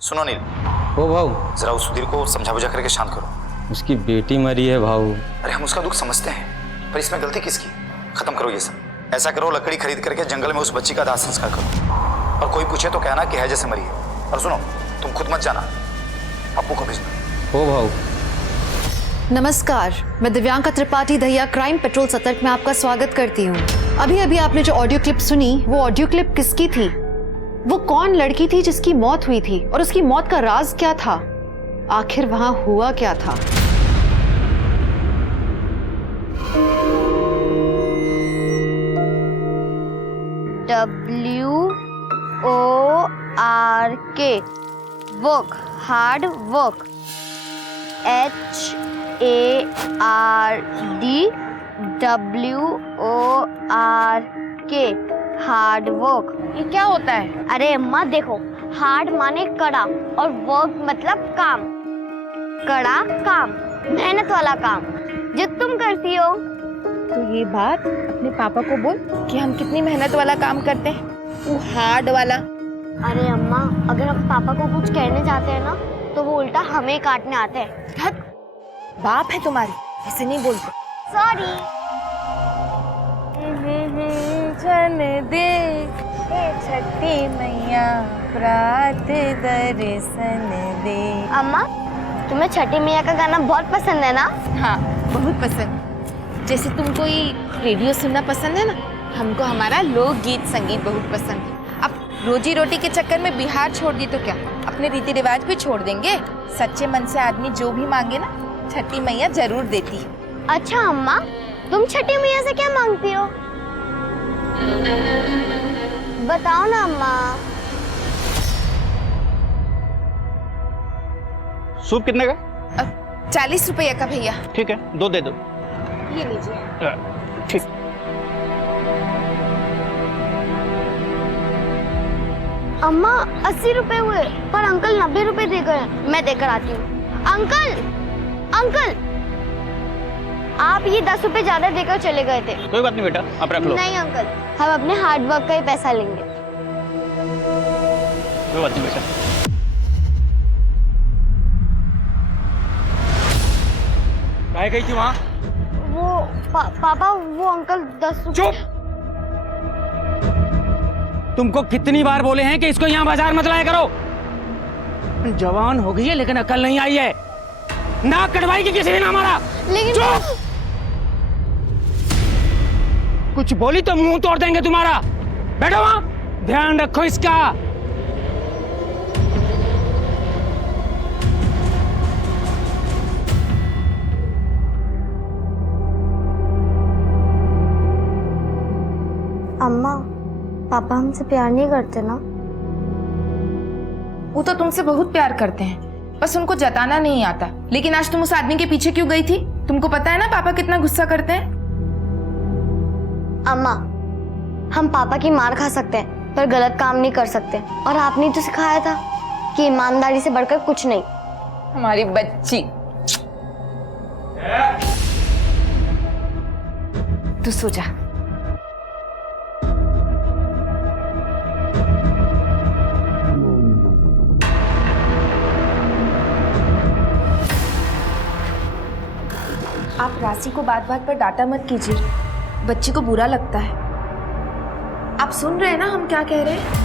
सुनो नील, ओ भाऊ, जरा उस सुधीर को समझा बुझा करके शांत करो। उसकी बेटी मरी है भाऊ। अरे हम उसका दुख समझते हैं, पर इसमें गलती किसकी? खत्म करो ये सब। ऐसा करो, लकड़ी खरीद करके जंगल में उस बच्ची का दाह संस्कार करो, और कोई पूछे तो कहना कि है जैसे मरी है। और सुनो, तुम खुद मत जाना, अप्पू को भेजना। ओ भाऊ। नमस्कार, मैं दिव्यांका त्रिपाठी दहिया क्राइम पेट्रोल सतर्क में आपका स्वागत करती हूँ। अभी अभी आपने जो ऑडियो क्लिप सुनी, वो ऑडियो क्लिप किसकी थी? वो कौन लड़की थी जिसकी मौत हुई थी, और उसकी मौत का राज क्या था? आखिर वहां हुआ क्या था? WORK work, hard work. HARDWORK hard work. ये क्या होता है? अरे अम्मा देखो, हार्ड माने कड़ा और वर्क मतलब काम। कड़ा काम, मेहनत वाला काम जो तुम करती हो। तो ये बात अपने पापा को बोल कि हम कितनी मेहनत वाला काम करते हैं, वो हार्ड वाला। अरे अम्मा, अगर हम पापा को कुछ कहने जाते हैं ना, तो वो उल्टा हमें काटने आते हैं। धत, बाप है तुम्हारे, ऐसे नहीं बोलते। सॉरी। जन दे छठी मैया प्रात दर्शन दे। अम्मा, तुम्हें छठी मैया का गाना बहुत पसंद है ना? हाँ, बहुत पसंद। जैसे तुमको ये रेडियो सुनना पसंद है ना, हमको हमारा लोकगीत संगीत बहुत पसंद है। अब रोजी रोटी के चक्कर में बिहार छोड़ दी तो क्या, अपने रीति रिवाज भी छोड़ देंगे? सच्चे मन से आदमी जो भी मांगे ना, छठी मैया जरूर देती है। अच्छा अम्मा, तुम छठी मैया से क्या मांगती हो? बताओ ना अम्मा। सूप कितने का? 40 रुपये का भैया। ठीक है, 2 दे दो। ये लीजिए। ठीक। अम्मा 80 रुपए हुए, पर अंकल 90 रुपए दे गए। मैं देकर आती हूँ। अंकल, अंकल, आप ये 10 रुपए ज्यादा देकर चले गए थे। कोई बात नहीं बेटा, आप रख लो। नहीं अंकल, हम अपने हार्ड वर्क का ही पैसा लेंगे। कोई बात नहीं बेटा। काहे गई थी वहाँ? वो पापा, वो अंकल 10 रुपए। चुप! तुमको कितनी बार बोले हैं कि इसको यहाँ बाजार मत लाया करो? जवान हो गई है लेकिन अकल नहीं आई है। नाक कटवाई की किसी ने ना मारा। लेकिन चुप! कुछ बोली तो मुंह तोड़ देंगे तुम्हारा। बैठो वहाँ, ध्यान रखो इसका। अम्मा, पापा हमसे प्यार नहीं करते ना? वो तो तुमसे बहुत प्यार करते हैं, बस उनको जताना नहीं आता। लेकिन आज तुम उस आदमी के पीछे क्यों गई थी? तुमको पता है ना पापा कितना गुस्सा करते हैं। अम्मा, हम पापा की मार खा सकते हैं, पर गलत काम नहीं कर सकते। और आपने तो सिखाया था कि ईमानदारी से बढ़कर कुछ नहीं। हमारी बच्ची, तू सो जा। आप राशि को बात बात पर डांटा मत कीजिए, बच्ची को बुरा लगता है। आप सुन रहे हैं ना हम क्या कह रहे हैं?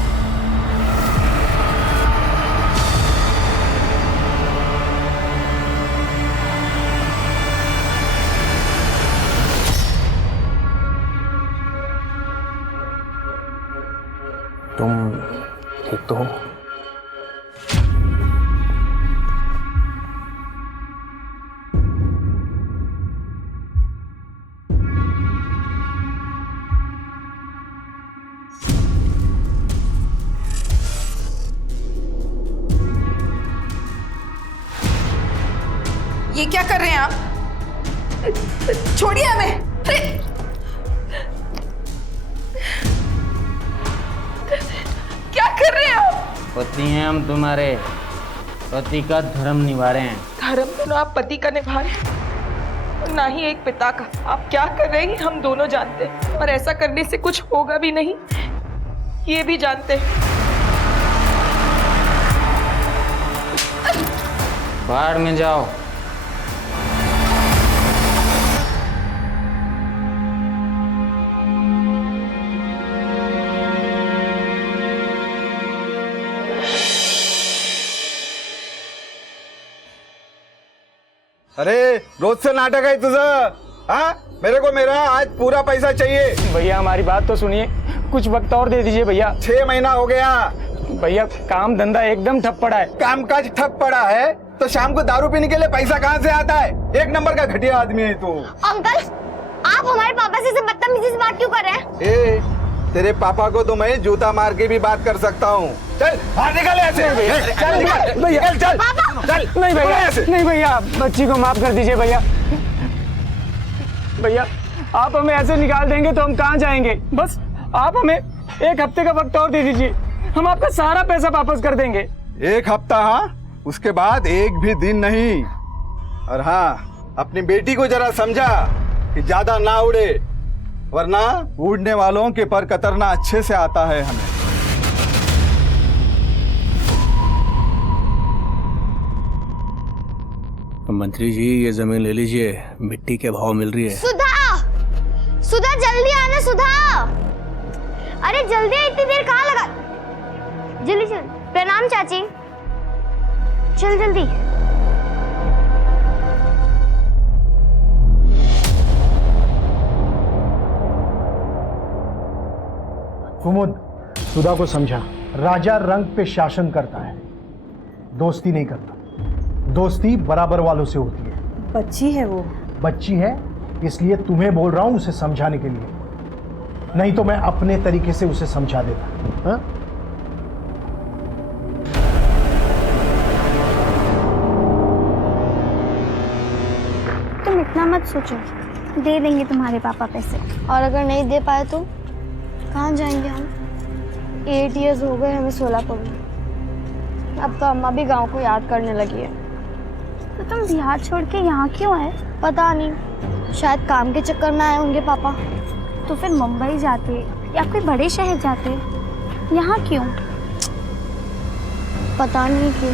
तुम ठीक तो हो? ये क्या कर रहे हैं आप? छोड़िए हमें। अरे क्या कर रहे हैं आप? पति हैं हम तुम्हारे, पति का धर्म निभा रहे हैं। धर्म तो ना आप पति का निभा रहे हैं, ना ही एक पिता का। आप क्या कर रहे हैं हम दोनों जानते हैं, और ऐसा करने से कुछ होगा भी नहीं, ये भी जानते हैं। बाढ़ में जाओ। अरे रोज से नाटक है तुझं? हाँ, मेरे को मेरा आज पूरा पैसा चाहिए। भैया हमारी बात तो सुनिए, कुछ वक्त और दे दीजिए भैया। 6 महीना हो गया। भैया काम धंधा एकदम ठप पड़ा है। कामकाज ठप पड़ा है तो शाम को दारू पीने के लिए पैसा कहाँ से आता है? एक नंबर का घटिया आदमी है तू। अंकल, आप हमारे पापा से बदतमीजी से बात क्यों कर रहे हैं? ए, तेरे पापा को तो मैं जूता मार के भी बात कर सकता हूँ। चल बाहर निकल ऐसे। चल निकल भैया, चल चल। नहीं भैया, नहीं भैया, बच्ची को माफ कर दीजिए भैया। भैया आप हमें ऐसे निकाल देंगे तो हम कहाँ जाएंगे? बस आप हमें 1 हफ्ते का वक्त और दे दीजिए, हम आपका सारा पैसा वापस कर देंगे। 1 हफ्ता? हाँ, उसके बाद एक भी दिन नहीं। और हाँ, अपनी बेटी को जरा समझा कि ज्यादा ना उड़े, वरना उड़ने वालों के पर कतरना अच्छे से आता है हमें। मंत्री जी ये जमीन ले लीजिए, मिट्टी के भाव मिल रही है। सुधा, सुधा जल्दी आना सुधा। अरे जल्दी आ, इतनी देर कहाँ लगा? जल्दी चल। प्रणाम चाची, चल जल्दी। कुमुद, सुधा को समझा, राजा रंग पे शासन करता है, दोस्ती नहीं करता। दोस्ती बराबर वालों से होती है। बच्ची है वो। बच्ची है इसलिए तुम्हें बोल रहा हूं उसे समझाने के लिए, नहीं तो मैं अपने तरीके से उसे समझा देता। हाँ? तुम इतना मत सोचो, दे देंगे तुम्हारे पापा पैसे। और अगर नहीं दे पाए तो कहाँ जाएंगे हम? 8 इयर्स हो गए हमें सोलापुर में। अब तो अम्मा भी गांव को याद करने लगी है। तो तुम बिहार छोड़ के यहाँ क्यों आए? पता नहीं, शायद काम के चक्कर में आए होंगे पापा। तो फिर मुंबई जाते या कोई बड़े शहर जाते, यहाँ क्यों? पता नहीं क्यों।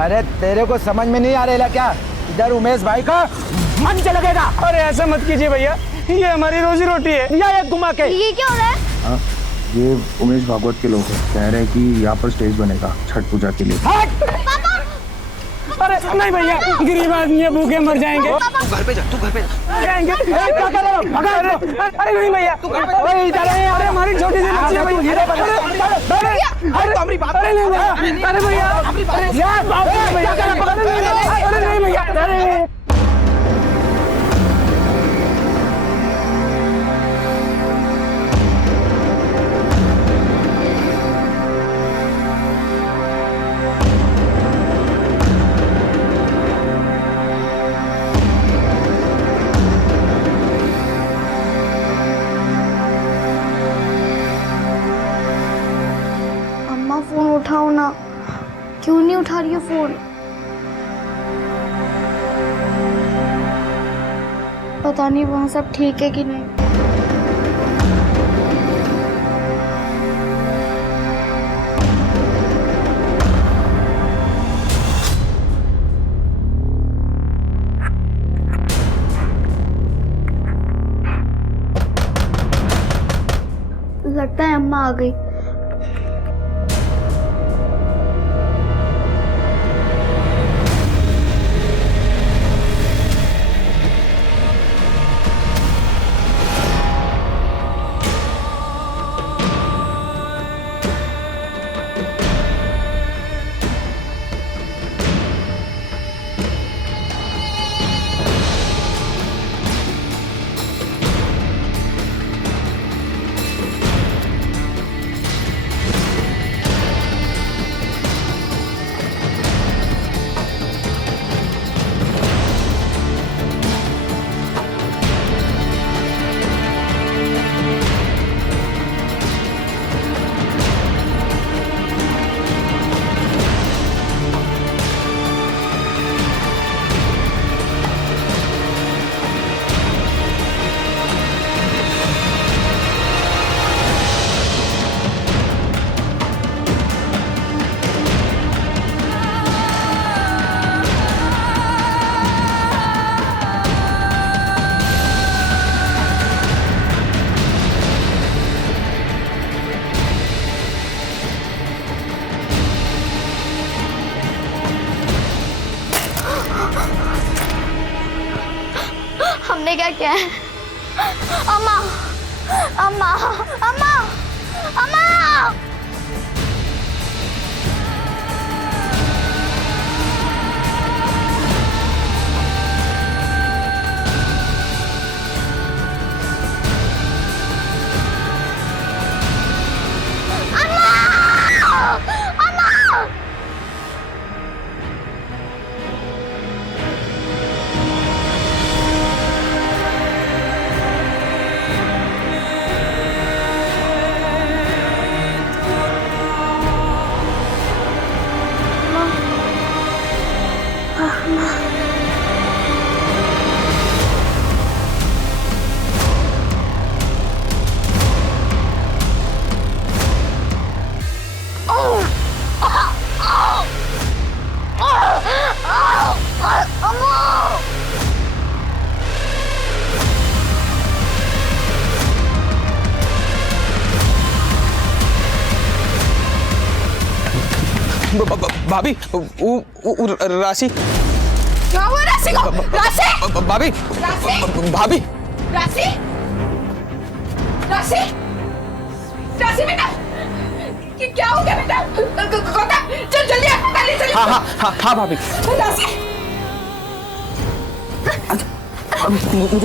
अरे तेरे को समझ में नहीं आ रहा क्या? इधर उमेश भाई का मंच लगेगा। अरे ऐसा मत कीजिए भैया, ये हमारी रोजी रोटी है। या एक घुमा के। ये क्या हो रहा है? हाँ, ये उमेश भागवत के लोग हैं, कह रहे हैं कि यहाँ पर स्टेज बनेगा छठ पूजा के लिए। अरे नहीं भैया, गरीब आदमी है, भूखे मर जाएंगे। तू घर पे जा, तू घर पे जा। जाएंगे। अरे नहीं भैया, अरे हमारी छोटी सी बच्ची है भैया। अरे नहीं भैया, अरे भैया, अरे नहीं भैया, अरे फोन उठाओ ना, क्यों नहीं उठा रही हो फोन? पता नहीं वहाँ सब ठीक है कि नहीं। लगता है अम्मा आ गई। चलेगा क्या? अम्मा, अम्मा, अम्मा, अम्मा। भाभी राशि क्या हुआ राशि को? राशि भाभी राशि भाभी राशि राशि राशि बेटा क्या हो गया बेटा? गौतम चल जल्दी अस्पताल ले चल। हाँ भाभी राशि मुझे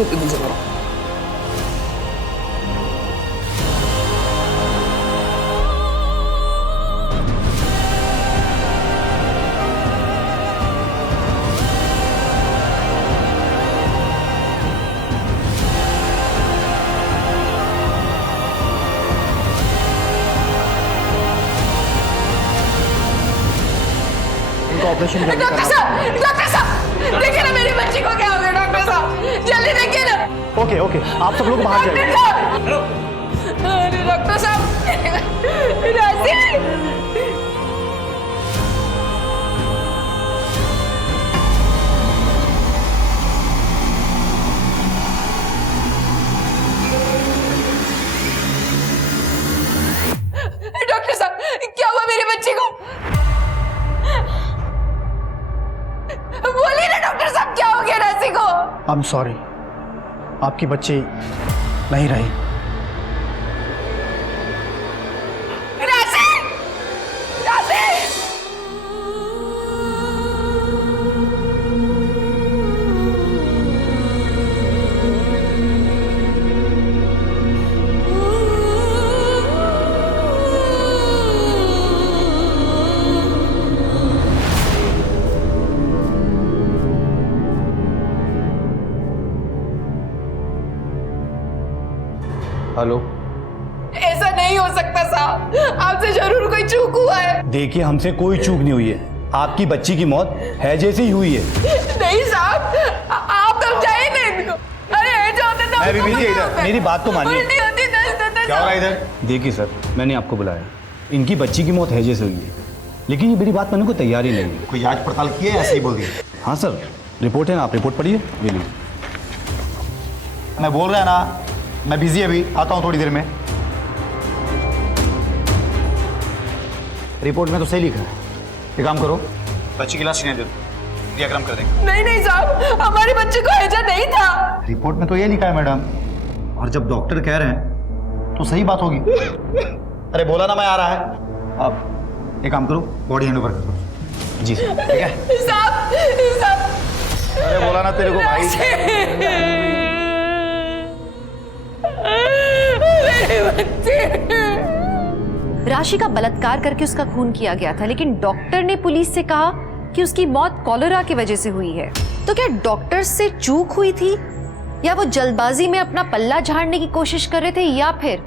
ऑपरेशन डॉक्टर साहब देखिए ना मेरी बच्ची को क्या हो गया। डॉक्टर साहब जल्दी देखिए ना। ओके ओके, आप सब लोग बाहर जाइए। अरे डॉक्टर साहब राशि डॉक्टर साहब क्या हुआ मेरी बच्ची को? बोलिए ना डॉक्टर साहब क्या हो गया राशि को? आई एम सॉरी, आपकी बच्ची नहीं रही। राशि राशि हेलो, ऐसा नहीं हो सकता साहब, आपसे जरूर कोई चूक हुआ है। देखिए, हमसे कोई चूक नहीं हुई है। आपकी बच्ची की मौत है जैसे ही हुई है। नहीं साहब, आप समझाइए ना इनको। अरे ऐसे होते तो मैं भी बिजी इधर, मेरी बात तो मानिए। उल्टी होती क्या हो रहा है इधर? देखिए सर, मैंने आपको बुलाया। इनकी बच्ची की मौत है जैसे हुई है, लेकिन ये मेरी बात मानने को तैयार ही नहीं है। कोई जांच पड़ताल की है? ऐसे ही बोल दिया। हाँ सर, रिपोर्ट है ना, आप रिपोर्ट पढ़िए। ये मैं बोल रहा है ना, मैं बिजी अभी आता हूँ थोड़ी देर में। रिपोर्ट में तो सही लिखा है। एक काम करो, बच्ची की लाश सीने दे दो, क्रियाक्रम कर देंगे। नहीं नहीं साहब, हमारी बच्ची को हैजा नहीं था। रिपोर्ट में तो ये लिखा है मैडम, और जब डॉक्टर कह रहे हैं तो सही बात होगी। अरे बोला ना मैं आ रहा है। अब एक काम करो, बॉडी हैंड ओवर कर दो। जी सर, ठीक है साहब अरे बोला ना तेरे को भाई। राशि का बलात्कार करके उसका खून किया गया था, लेकिन डॉक्टर ने पुलिस से कहा कि उसकी मौत कॉलेरा की वजह से हुई है। तो क्या डॉक्टर से चूक हुई थी, या वो जल्दबाजी में अपना पल्ला झाड़ने की कोशिश कर रहे थे, या फिर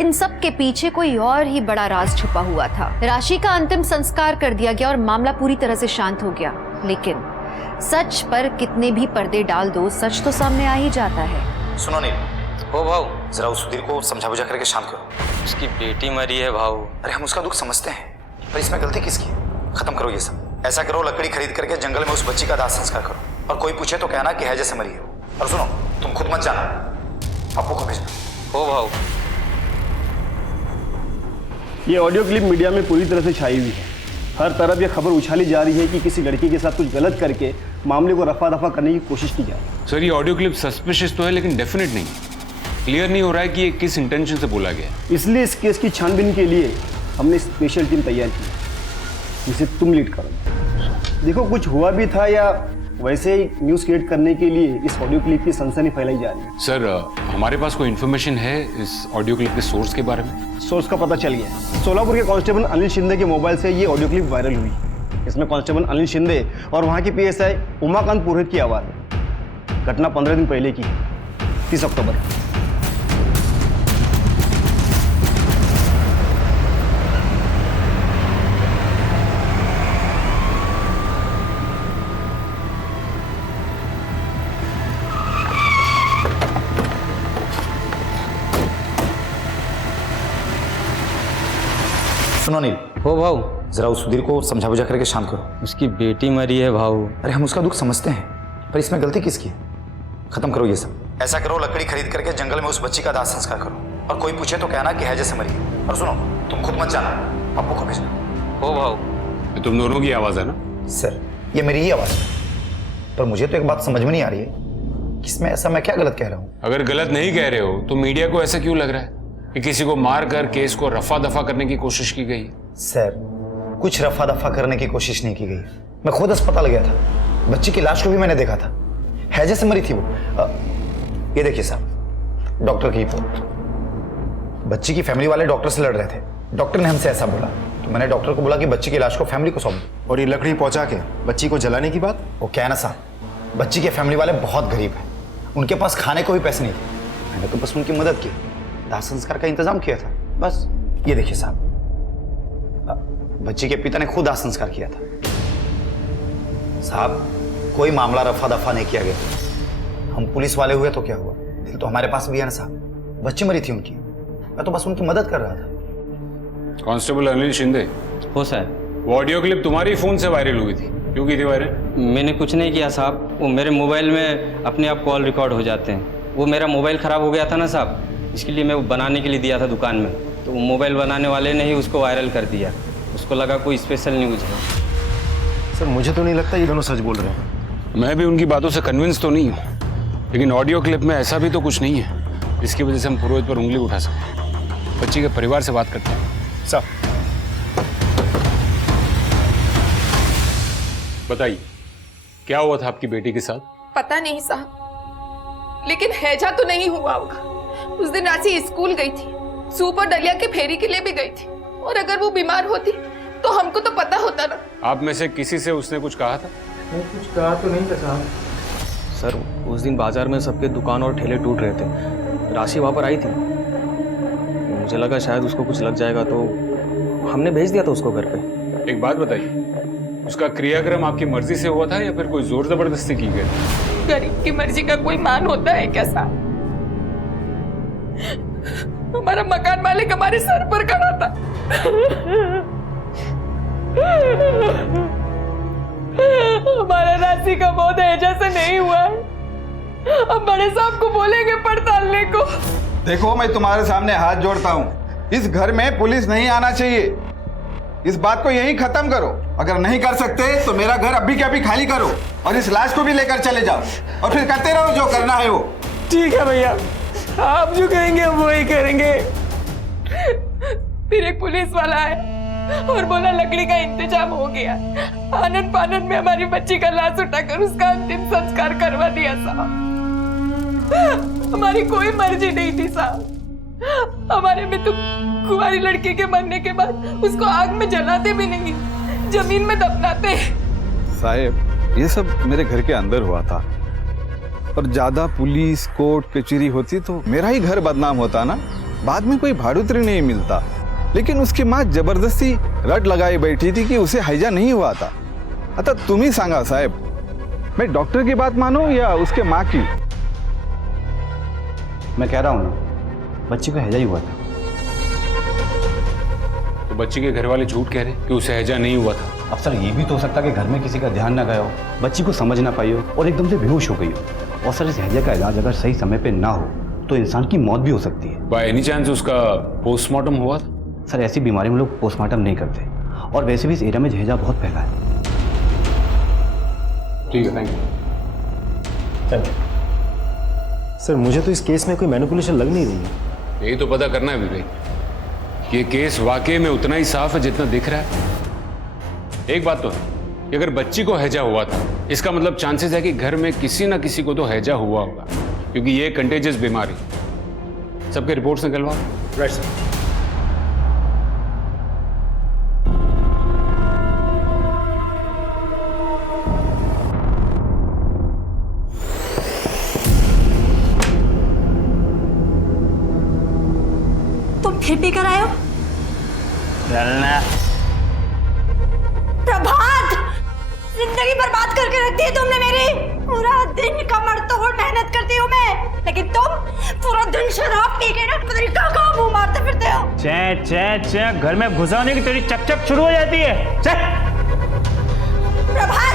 इन सब के पीछे कोई और ही बड़ा राज छुपा हुआ था? राशि का अंतिम संस्कार कर दिया गया और मामला पूरी तरह से शांत हो गया, लेकिन सच पर कितने भी पर्दे डाल दो, सच तो सामने आ ही जाता है। सुनो नील, ओ भाऊ, जरा उस सुधीर को समझा बुझा करके शांत करो। उसकी बेटी मरी है भाऊ। अरे हम उसका दुख समझते हैं, पर इसमें गलती किसकी? खत्म करो ये सब। ऐसा करो, लकड़ी खरीद करके जंगल में उस बच्ची का दाह संस्कार करो, और कोई पूछे तो कहना कि है जैसे मरी है। और सुनो, तुम खुद मत जाना, अप्पू को भेजना। हो भाऊ। ये ऑडियो क्लिप मीडिया में पूरी तरह से छाई हुई है। हर तरफ ये खबर उछाली जा रही है कि किसी लड़की के साथ कुछ गलत करके मामले को रफा दफा करने की कोशिश की जाए। सर ये ऑडियो क्लिप सस्पिशियस तो है लेकिन डेफिनेट नहीं। क्लियर नहीं हो रहा है कि ये किस इंटेंशन से बोला गया है। इसलिए इस केस की छानबीन के लिए हमने स्पेशल टीम तैयार की जिसे तुम लीड करो। देखो कुछ हुआ भी था या वैसे ही न्यूज़ क्रिएट करने के लिए इस ऑडियो क्लिप की सनसनी फैलाई जा रही है। सर हमारे पास कोई इन्फॉर्मेशन है इस ऑडियो क्लिप के सोर्स के बारे में? सोर्स का पता चल गया। सोलापुर के कांस्टेबल अनिल शिंदे के मोबाइल से ये ऑडियो क्लिप वायरल हुई। इसमें कांस्टेबल अनिल शिंदे और वहाँ की पीएसआई उमाकांत पुरोहित की आवाज़ है। घटना 15 दिन पहले की, 30 अक्टूबर। सुनो नील, हो भाऊ, जरा उस सुधीर को समझा बुझा करके शांत करो। उसकी बेटी मरी है भाऊ। अरे हम उसका दुख समझते हैं, पर इसमें गलती किसकी है? खत्म करो ये सब। ऐसा करो, लकड़ी खरीद करके जंगल में उस बच्ची का दाह संस्कार करो, और कोई पूछे तो कहना कि है जैसे मरी है। और सुनो, तुम खुद मत जाना, पप्पू को भेजना। हो भाऊ। ये तुम दोनों की आवाज है ना? सर ये मेरी ही आवाज है, पर मुझे तो एक बात समझ में नहीं आ रही है कि इसमें ऐसा मैं क्या गलत कह रहा हूँ। अगर गलत नहीं कह रहे हो तो मीडिया को ऐसा क्यों लग रहा है कि किसी को मार कर केस को रफा दफा करने की कोशिश की गई है? सर कुछ रफा दफा करने की कोशिश नहीं की गई। मैं खुद अस्पताल गया था, बच्ची की लाश को भी मैंने देखा था, है जैसे मरी थी वो। ये देखिए साहब, डॉक्टर की रिपोर्ट। बच्ची की फैमिली वाले डॉक्टर से लड़ रहे थे, डॉक्टर ने हमसे ऐसा बोला, तो मैंने डॉक्टर को बोला कि बच्ची की लाश को फैमिली को सौंप दो। और ये लकड़ी पहुंचा के बच्ची को जलाने की बात? वो क्या है ना साहब, बच्ची के फैमिली वाले बहुत गरीब हैं, उनके पास खाने को भी पैसे नहीं थे। मैंने तो बस उनकी मदद की, दाह संस्कार का इंतजाम किया था बस। ये देखिए साहब, बच्ची के पिता ने खुद दाह संस्कार किया था। साहब कोई मामला रफा दफा नहीं किया गया। हम पुलिस वाले हुए तो क्या हुआ, दिल तो हमारे पास भी है ना साहब। बच्ची मरी थी उनकी, मैं तो बस उनकी मदद कर रहा था। कांस्टेबल अनिल शिंदे। हो सर। वो ऑडियो क्लिप तुम्हारी फोन से वायरल हुई थी, क्यों की थी वायरल? मैंने कुछ नहीं किया साहब, वो मेरे मोबाइल में अपने आप कॉल रिकॉर्ड हो जाते हैं। वो मेरा मोबाइल ख़राब हो गया था ना साहब, इसके लिए मैं वो बनाने के लिए दिया था दुकान में, तो वो मोबाइल बनाने वाले ने ही उसको वायरल कर दिया। उसको लगा कोई स्पेशल न्यूज़ है। सर मुझे तो नहीं लगता ये दोनों सच बोल रहे हैं। मैं भी उनकी बातों से कन्विंस तो नहीं हूँ, लेकिन ऑडियो क्लिप में ऐसा भी तो कुछ नहीं है जिसकी वजह से हम पुरोहित पर उंगली उठा सकते। बच्ची के परिवार से बात करते हैं। सर बताइए क्या हुआ था आपकी बेटी के साथ? पता नहीं साहब, लेकिन हैजा तो नहीं हुआ होगा। उस दिन राशि स्कूल गई थी, सूप और दलिया के फेरी के लिए भी गई थी, और अगर वो बीमार होती तो हमको तो पता होता ना। आप में से किसी से उसने कुछ कहा था? कुछ कहा तो नहीं था साहब। सर उस दिन बाजार में सबके दुकान और ठेले टूट रहे थे, राशि वहाँ पर आई थी। मुझे लगा शायद उसको कुछ लग जाएगा, तो हमने भेज दिया था उसको घर पे। एक बात बताइए, उसका क्रियाक्रम आपकी मर्जी से हुआ था या फिर कोई जोर जबरदस्ती की गई? गरीब की मर्जी का कोई मान होता है क्या साहब? हमारा मकान मालिक हमारे सर पर खड़ा था। हमारा राशि का मौत है जैसे नहीं हुआ है। अब बड़े साहब को बोलेंगे पड़तालने को। देखो मैं तुम्हारे सामने हाथ जोड़ता हूँ, इस घर में पुलिस नहीं आना चाहिए। इस बात को यहीं खत्म करो। अगर नहीं कर सकते तो मेरा घर अभी के अभी खाली करो और इस लाश को भी लेकर चले जाओ, और फिर करते रहो जो करना है वो। ठीक है भैया, आप जो कहेंगे हम वही करेंगे। फिर एक पुलिस वाला है और बोला लकड़ी का इंतजाम हो गया। आनंद फानंद में हमारी बच्ची का लाश उठाकर उसका अंतिम संस्कार करवा दिया साहब। हमारी कोई मर्जी नहीं थी साहब। हमारे में तो कुंवारी लड़की के मरने के बाद उसको आग में जलाते भी नहीं, जमीन में दफनाते। साहब ये सब मेरे घर के अंदर हुआ था, और ज्यादा पुलिस कोर्ट कचहरी होती तो मेरा ही घर बदनाम होता ना। बाद में कोई भाड़ुत्री नहीं मिलता, लेकिन उसकी माँ जबरदस्ती रट लगाई बैठी थी कि उसे हैजा नहीं हुआ था। अतः तुम ही सांगा साहब, मैं डॉक्टर की बात मानूं या उसके माँ की? मैं कह रहा हूँ ना, बच्ची को हैजा ही हुआ था। तो बच्ची के घर वाले झूठ कह रहे हैं कि उसे हैजा नहीं हुआ था। अब सर ये भी तो हो सकता है कि घर में किसी का ध्यान ना गया हो, बच्ची को समझ ना पाई हो और एकदम से बेहोश हो गई हो। और सर इस हैजे का इलाज अगर सही समय पे ना हो तो इंसान की मौत भी हो सकती है। बाय एनी चांस उसका पोस्टमार्टम हुआ था? सर ऐसी बीमारी में लोग पोस्टमार्टम नहीं करते, और वैसे भी इस एरिया में हैजा बहुत फैला है। ठीक है, thank you. Thank you sir. मुझे तो इस केस में कोई मैनिपुलेशन लग नहीं रही है। यही तो पता करना है विवेक, ये केस वाकई में उतना ही साफ है जितना दिख रहा है। एक बात तो है कि अगर बच्ची को हैजा हुआ था, इसका मतलब चांसेस है कि घर में किसी ना किसी को तो हैजा हुआ होगा, क्योंकि ये कंटेजियस बीमारी। सबके रिपोर्ट्स निकलवाओ। Right sir. तुम फिर पी कर आए हो? चलना। प्रभात, जिंदगी बर्बाद करके रख दी है तुमने मेरी। पूरा दिन कमर तोड़ मेहनत करती हूँ मैं, लेकिन तुम पूरा दिन शराब पी के ना पता नहीं कहाँ मुंह मारते फिरते हो। चे चे चे, घर में घुसाने की तेरी चक शुरू हो जाती है। चे। प्रभात,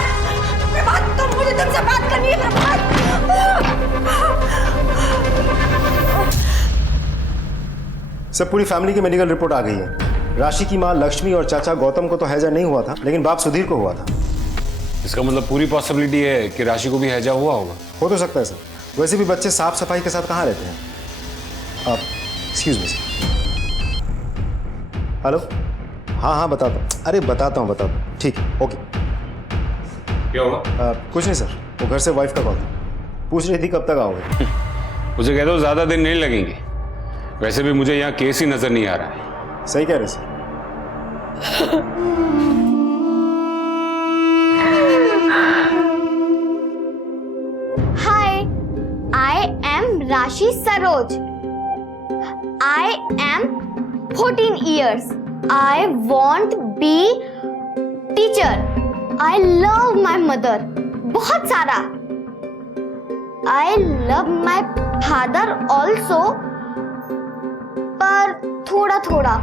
प्रभात, मुझे तुमसे बात करनी है प्रभात। सर, पूरी फैमिली की मेडिकल रिपोर्ट आ गई है। राशि की मां लक्ष्मी और चाचा गौतम को तो हैजा नहीं हुआ था, लेकिन बाप सुधीर को हुआ था। इसका मतलब पूरी पॉसिबिलिटी है कि राशि को भी हैजा हुआ होगा। हो तो सकता है सर। वैसे भी बच्चे साफ सफाई के साथ कहाँ रहते हैं। आप एक्सक्यूज मी सर। हेलो, हाँ बताता हूँ। अरे बताता हूँ। ठीक है, ओके। क्या हुआ? कुछ नहीं सर, वो घर से वाइफ का कॉल था, पूछ रही थी कब तक आओगे। उसे कह दो ज्यादा दिन नहीं लगेंगे। वैसे भी मुझे यहाँ केस ही नजर नहीं आ रहा है। सही कह रहे सर। हाय, आई एम राशि Saroj. I am 14 years. I want be teacher. I love my mother. बहुत सारा. I love my father also. पर थोड़ा थोड़ा,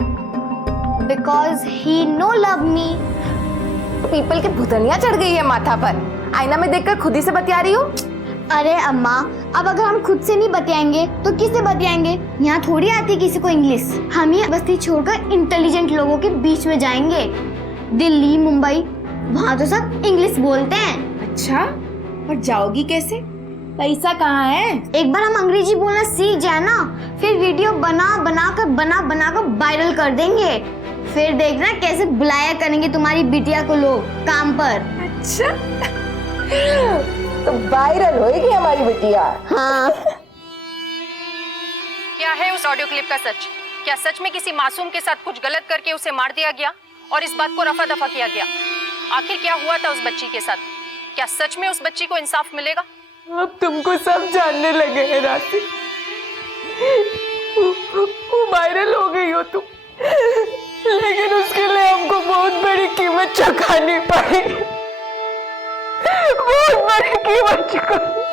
because he no love me. People की भुतनिया चढ़ गई है माथा पर। आईना में देखकर खुद ही से बतिया रही हो। अरे अम्मा, अब अगर हम खुद से नहीं बतियाएंगे तो किससे बतियाएंगे? यहाँ थोड़ी आती किसी को इंग्लिश। हम ही बस्ती छोड़कर इंटेलिजेंट लोगों के बीच में जाएंगे। दिल्ली, मुंबई, वहाँ तो सब इंग्लिश बोलते हैं। अच्छा, और जाओगी कैसे? पैसा कहाँ है? एक बार हम अंग्रेजी बोलना सीख जाए ना, फिर वीडियो बना कर वायरल कर देंगे। फिर देखना कैसे बुलाया करेंगे तुम्हारी बिटिया को लोग काम पर। अच्छा, तो वायरल होएगी हमारी बिटिया। हाँ। क्या है उस ऑडियो क्लिप का सच? क्या सच में किसी मासूम के साथ कुछ गलत करके उसे मार दिया गया और इस बात को रफा दफा किया गया? आखिर क्या हुआ था उस बच्ची के साथ? क्या सच में उस बच्ची को इंसाफ मिलेगा? अब तुमको सब जानने लगे हैं राशि। वो वायरल हो गई हो तुम, लेकिन उसके लिए हमको बहुत बड़ी कीमत चुकानी पड़ी। बहुत बड़ी कीमत चुकानी।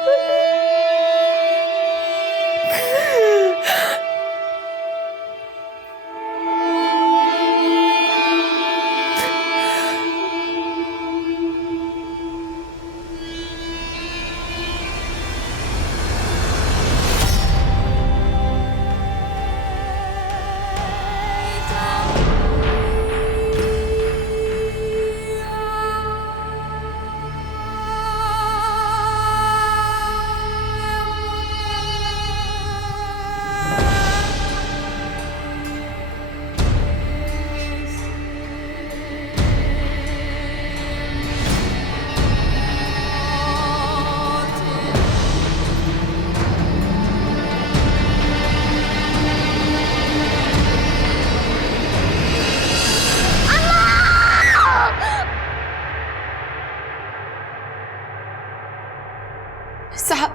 साहब,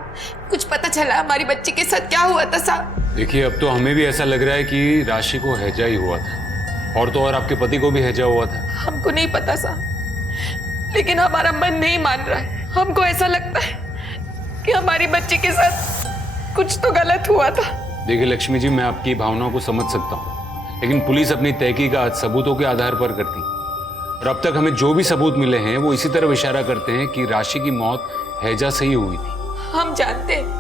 कुछ पता चला हमारी बच्ची के साथ क्या हुआ था साहब? देखिए, अब तो हमें भी ऐसा लग रहा है कि राशि को हैजा ही हुआ था, और तो और आपके पति को भी हैजा हुआ था। हमको नहीं पता साहब, लेकिन हमारा मन नहीं मान रहा है। हमको ऐसा लगता है कि हमारी बच्ची के साथ कुछ तो गलत हुआ था। देखिए लक्ष्मी जी, मैं आपकी भावनाओं को समझ सकता हूँ, लेकिन पुलिस अपनी तहकीकात सबूतों के आधार पर करती, और अब तक हमें जो भी सबूत मिले हैं वो इसी तरफ इशारा करते हैं कि राशि की मौत हैजा से ही हुई थी। हम जानते हैं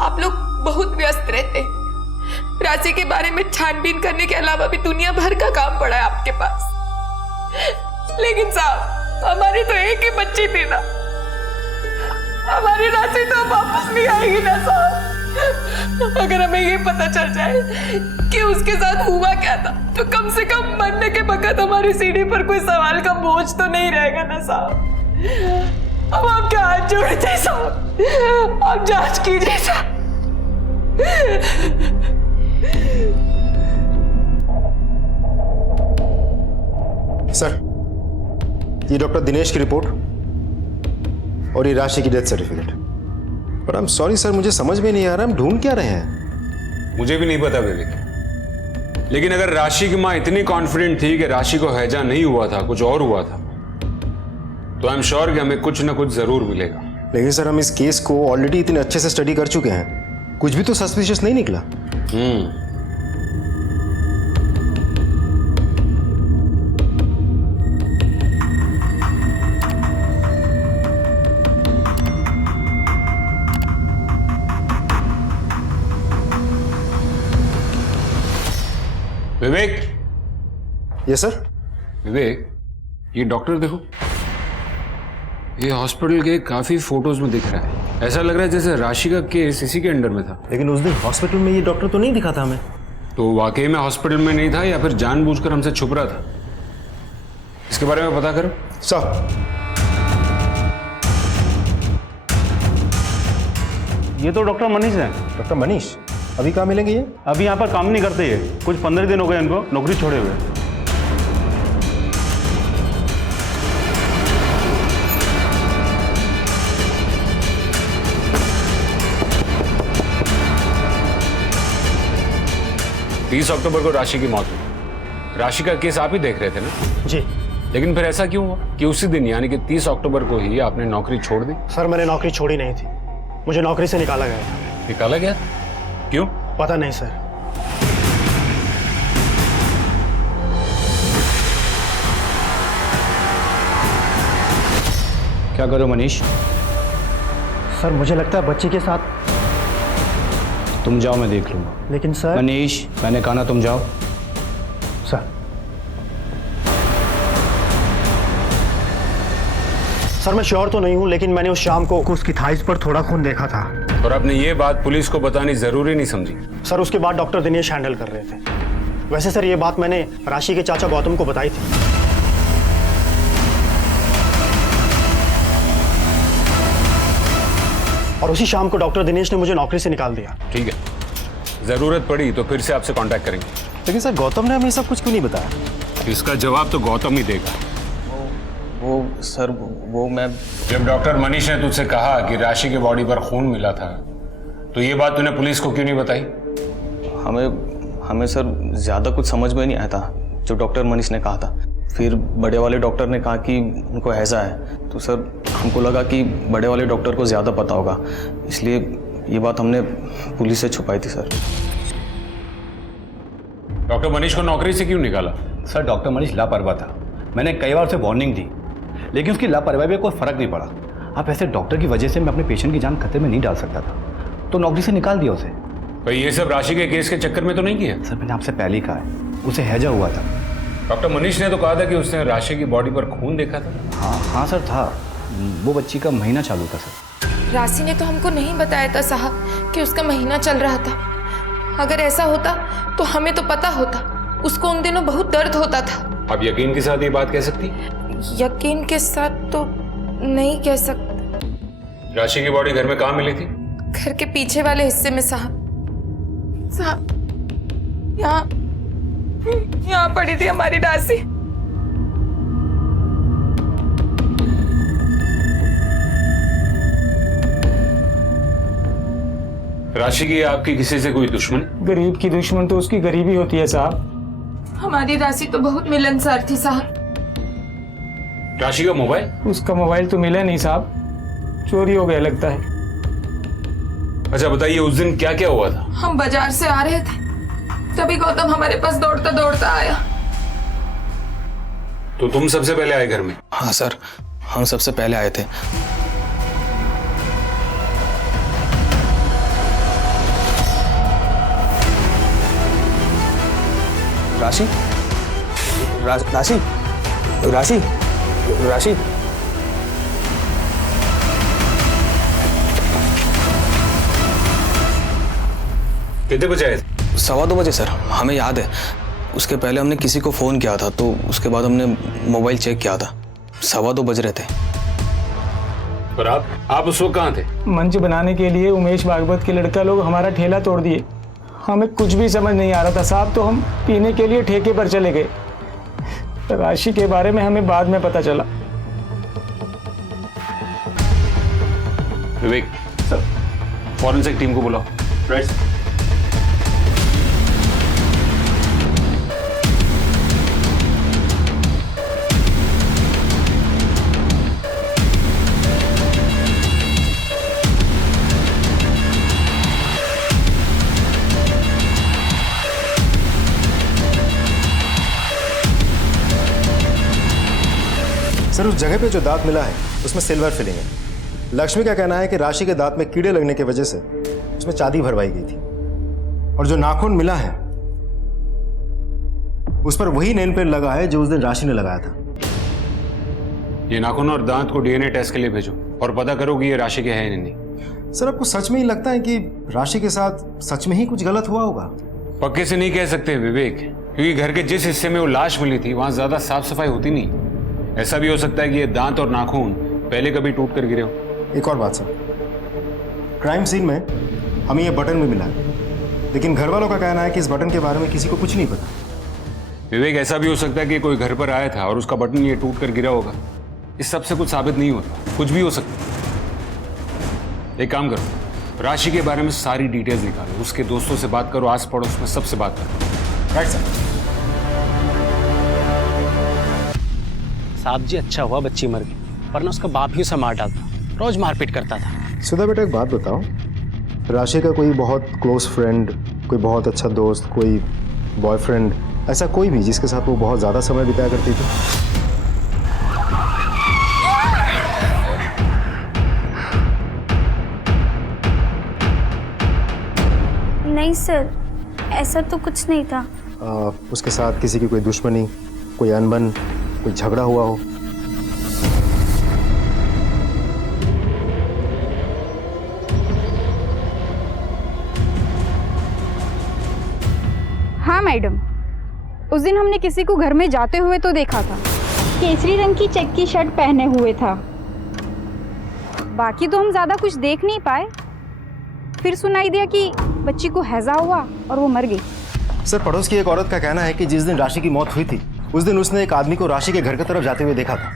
आप लोग बहुत व्यस्त रहते हैं। राशि के बारे में छानबीन करने के अलावा भी दुनिया भर का काम पड़ा है आपके पास, लेकिन साहब हमारी तो एक ही बच्ची थी ना, हमारी राशि तो वापस नहीं आएगी ना साहब। अगर हमें ये पता चल जाए कि उसके साथ हुआ क्या था तो कम से कम मरने के वक्त हमारी सीढ़ी पर कोई सवाल का बोझ तो नहीं रहेगा ना साहब। अब आपके हाथ जोड़ते हैं साहब, आप जांच कीजिए साहब। सर, ये डॉक्टर दिनेश की रिपोर्ट और ये राशि की डेथ सर्टिफिकेट। पर आई एम सॉरी सर, मुझे समझ में नहीं आ रहा हम ढूंढ क्या रहे हैं। मुझे भी नहीं पता विवेक, लेकिन अगर राशि की माँ इतनी कॉन्फिडेंट थी कि राशि को हैजा नहीं हुआ था, कुछ और हुआ था, तो आई एम श्योर कि हमें कुछ ना कुछ जरूर मिलेगा। लेकिन सर हम इस केस को ऑलरेडी इतने अच्छे से स्टडी कर चुके हैं, कुछ भी तो सस्पिशियस नहीं निकला। विवेक। Yes sir. विवेक, ये डॉक्टर देखो, ये हॉस्पिटल के काफी फोटोज में दिख रहा है। ऐसा लग रहा है जैसे राशि का केस इसी के अंडर में था। लेकिन उस दिन हॉस्पिटल में ये डॉक्टर तो नहीं दिखा था हमें। तो वाकई में हॉस्पिटल में नहीं था या फिर जानबूझकर हमसे छुप रहा था? इसके बारे में पता करो। सर, ये तो डॉक्टर मनीष है। डॉक्टर मनीष अभी कहाँ मिलेंगे ये? अभी यहाँ पर काम नहीं करते ये, कुछ 15 दिन हो गए इनको नौकरी छोड़े हुए। तीस अक्टूबर को राशि की मौत हुई। राशि का केस आप ही देख रहे थे ना? जी। लेकिन फिर ऐसा क्यों हुआ कि उसी दिन यानी कि 30 अक्टूबर को ही आपने नौकरी छोड़ दी? सर मैंने नौकरी छोड़ी नहीं थी, मुझे नौकरी से निकाला गया था। निकाला गया? क्यों? पता नहीं सर। क्या करो मनीष? सर मुझे लगता है बच्ची के साथ। तुम जाओ, मैं देख लूंगा। लेकिन सर। मनीष, मैंने कहा ना तुम जाओ। सर मैं श्योर तो नहीं हूं, लेकिन मैंने उस शाम को उसकी थाइस पर थोड़ा खून देखा था। और आपने ये बात पुलिस को बतानी जरूरी नहीं समझी? सर उसके बाद डॉक्टर दिनेश हैंडल कर रहे थे। वैसे सर ये बात मैंने राशि के चाचा गौतम को बताई थी। और उसी शाम को डॉक्टर दिनेश ने मुझे नौकरी से निकाल दिया। ठीक है, जरूरत पड़ी तो फिर से आपसे कांटेक्ट करेंगे। लेकिन सर गौतम ने हमें सब कुछ क्यों नहीं बताया? इसका जवाब तो गौतम ही देगा। वो सर वो मैं जब डॉक्टर मनीष ने तुझसे कहा कि राशि के बॉडी पर खून मिला था, तो ये बात तूने पुलिस को क्यों नहीं बताई? हमें सर ज़्यादा कुछ समझ में नहीं आया था जो डॉक्टर मनीष ने कहा था। फिर बड़े वाले डॉक्टर ने कहा कि उनको हैजा है, तो सर हमको लगा कि बड़े वाले डॉक्टर को ज़्यादा पता होगा, इसलिए ये बात हमने पुलिस से छुपाई थी सर। डॉक्टर मनीष को नौकरी से क्यों निकाला? सर डॉक्टर मनीष लापरवाह था, मैंने कई बार उसे वार्निंग दी, लेकिन उसकी लापरवाही में कोई फर्क नहीं पड़ा। अब ऐसे डॉक्टर की वजह से मैं अपने पेशेंट की जान खतरे में नहीं डाल सकता था, तो नौकरी से निकाल दिया उसे। भाई ये सब राशि के केस के चक्कर में तो नहीं किया? सर मैंने आपसे पहले ही कहा है, उसे हैजा हुआ था। डॉक्टर मनीष ने तो कहा था कि उसने राशि की बॉडी पर खून देखा था। हाँ सर था, वो बच्ची का महीना चालू था सर। राशि ने तो हमको नहीं बताया था साहब कि उसका महीना चल रहा था। अगर ऐसा होता तो हमें तो पता होता, उसको उन दिनों बहुत दर्द होता था। आप यकीन के साथ ये बात कह सकती? यकीन के साथ तो नहीं कह सकते। राशि की बॉडी घर में कहाँ मिली थी? घर के पीछे वाले हिस्से में साहब। यहाँ पड़ी थी हमारी राशि। राशि की आपकी किसी से कोई दुश्मन? गरीब की दुश्मन तो उसकी गरीबी होती है साहब। हमारी राशि तो बहुत मिलनसार थी साहब। राशि का मोबाइल? उसका मोबाइल तो मिला नहीं साहब, चोरी हो गया लगता है। अच्छा बताइए उस दिन क्या क्या हुआ था? हम बाजार से आ रहे थे, तभी गौतम हमारे पास दौड़ता दौड़ता आया। तो तुम सबसे पहले आए घर में? हाँ सर, हम सबसे पहले आए थे। राशि राशि राशि राशि कितने बजे आए थे? 2:15 बजे सर, हमें याद है। उसके पहले हमने किसी को फ़ोन किया था, तो उसके बाद हमने मोबाइल चेक किया था। 2:15 बज रहे थे। और आप उस वक्त कहाँ थे? मंच बनाने के लिए उमेश भागवत के लड़का लोग हमारा ठेला तोड़ दिए। हमें कुछ भी समझ नहीं आ रहा था साहब, तो हम पीने के लिए ठेके पर चले गए। राशि के बारे में हमें बाद में पता चला। विवेक सर, फॉरेंसिक टीम को बुलाओ। राइट। सर, उस जगह पे जो दांत मिला है उसमें सिल्वर फिलिंग है। लक्ष्मी का कहना है कि राशि के दांत में कीड़े लगने की वजह से उसमें चांदी भरवाई गई थी। और जो नाखून मिला है उस पर वही नेल पेंट लगा है जो उस दिन राशि ने लगाया था। ये नाखून और दांत को डीएनए टेस्ट के लिए भेजो और पता करो कि ये राशि के हैं या नहीं। सर, आपको सच में ही लगता है कि राशि के साथ सच में ही कुछ गलत हुआ होगा? पक्के से नहीं कह सकते विवेक, क्योंकि घर के जिस हिस्से में वो लाश मिली थी वहां ज्यादा साफ सफाई होती नहीं। ऐसा भी हो सकता है कि ये दांत और नाखून पहले कभी टूट कर गिरे हो। एक और बात सर, क्राइम सीन में हमें ये बटन भी मिला है, लेकिन घर वालों का कहना है कि इस बटन के बारे में किसी को कुछ नहीं पता। विवेक, ऐसा भी हो सकता है कि कोई घर पर आया था और उसका बटन ये टूट कर गिरा होगा। इस सब से कुछ साबित नहीं होता, कुछ भी हो सकता है। एक काम करो, राशि के बारे में सारी डिटेल्स निकालो, उसके दोस्तों से बात करो, आस पड़ोस में सबसे बात करो। Right sir. साहब जी, अच्छा हुआ बच्ची मर गई, वरना उसका बाप ही उसे मार डालता। रोज मारपीट करता था। सुधा बेटा, एक बात बताओ, राशि का कोई बहुत क्लोज फ्रेंड, कोई बहुत अच्छा दोस्त, कोई बॉयफ्रेंड, ऐसा कोई भी जिसके साथ वो बहुत ज़्यादा समय बिताया करती थी? नहीं सर, ऐसा तो कुछ नहीं था। उसके साथ किसी की कोई दुश्मनी, कोई अनबन, कोई झगड़ा हुआ हो? हाँ मैडम, उस दिन हमने किसी को घर में जाते हुए तो देखा था। केसरी रंग की चेक की शर्ट पहने हुए था। बाकी तो हम ज्यादा कुछ देख नहीं पाए। फिर सुनाई दिया कि बच्ची को हैजा हुआ और वो मर गई। सर, पड़ोस की एक औरत का कहना है कि जिस दिन राशि की मौत हुई थी उस दिन उसने एक आदमी को राशि के घर की तरफ जाते हुए देखा था।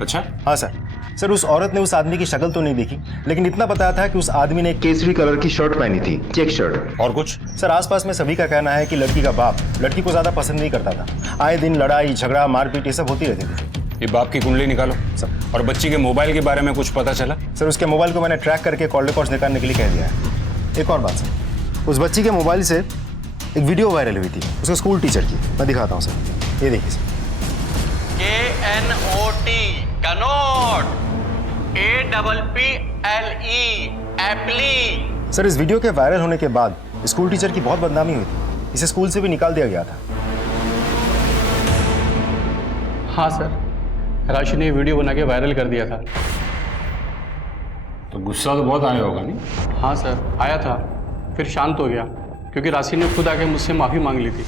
अच्छा? हाँ सर। सर, उस औरत ने उस आदमी की शक्ल तो नहीं देखी, लेकिन इतना बताया था कि उस आदमी ने केसरी कलर की शर्ट पहनी थी, चेक शर्ट। और कुछ? सर, आसपास में सभी का कहना है कि लड़की का बाप लड़की को ज्यादा पसंद नहीं करता था। आए दिन लड़ाई झगड़ा मारपीट ये सब होती रहती थी। ये बाप की कुंडली निकालो सर। और बच्ची के मोबाइल के बारे में कुछ पता चला? सर, उसके मोबाइल को मैंने ट्रैक करके कॉल रिकॉर्ड्स निकालने के लिए कह दिया है। एक और बात सर, उस बच्ची के मोबाइल से एक वीडियो वायरल हुई थी उसके स्कूल टीचर की। मैं दिखाता हूँ सर, ये देखिए sir. KNOT Connaught, APPLE apply. Sir, इस वीडियो के वायरल होने के बाद स्कूल टीचर की बहुत बदनामी हुई थी। इसे स्कूल से भी निकाल दिया गया था। हाँ सर, राशि ने वीडियो बना के वायरल कर दिया था। तो गुस्सा तो बहुत आया होगा नहीं? हाँ सर, आया था, फिर शांत हो गया क्योंकि राशि ने खुद आके मुझसे माफ़ी मांग ली थी।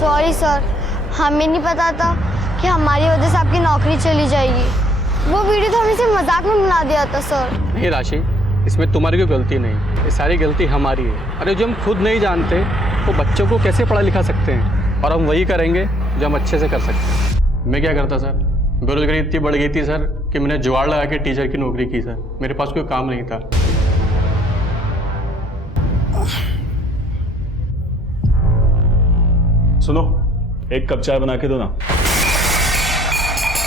सॉरी सर, हमें नहीं पता था कि हमारी वजह से आपकी नौकरी चली जाएगी। वो वीडियो तो हमने सिर्फ मजाक में बना दिया था सर। नहीं राशि, इसमें तुम्हारी कोई गलती नहीं, ये सारी गलती हमारी है। अरे जो हम खुद नहीं जानते वो बच्चों को कैसे पढ़ा लिखा सकते हैं, और हम वही करेंगे जो हम अच्छे से कर सकते हैं। मैं क्या करता सर, बेरोजगारी इतनी बढ़ गई थी सर कि मैंने जुगाड़ लगा के टीचर की नौकरी की सर। मेरे पास कोई काम नहीं था। सुनो, एक कप चाय बना के दो ना।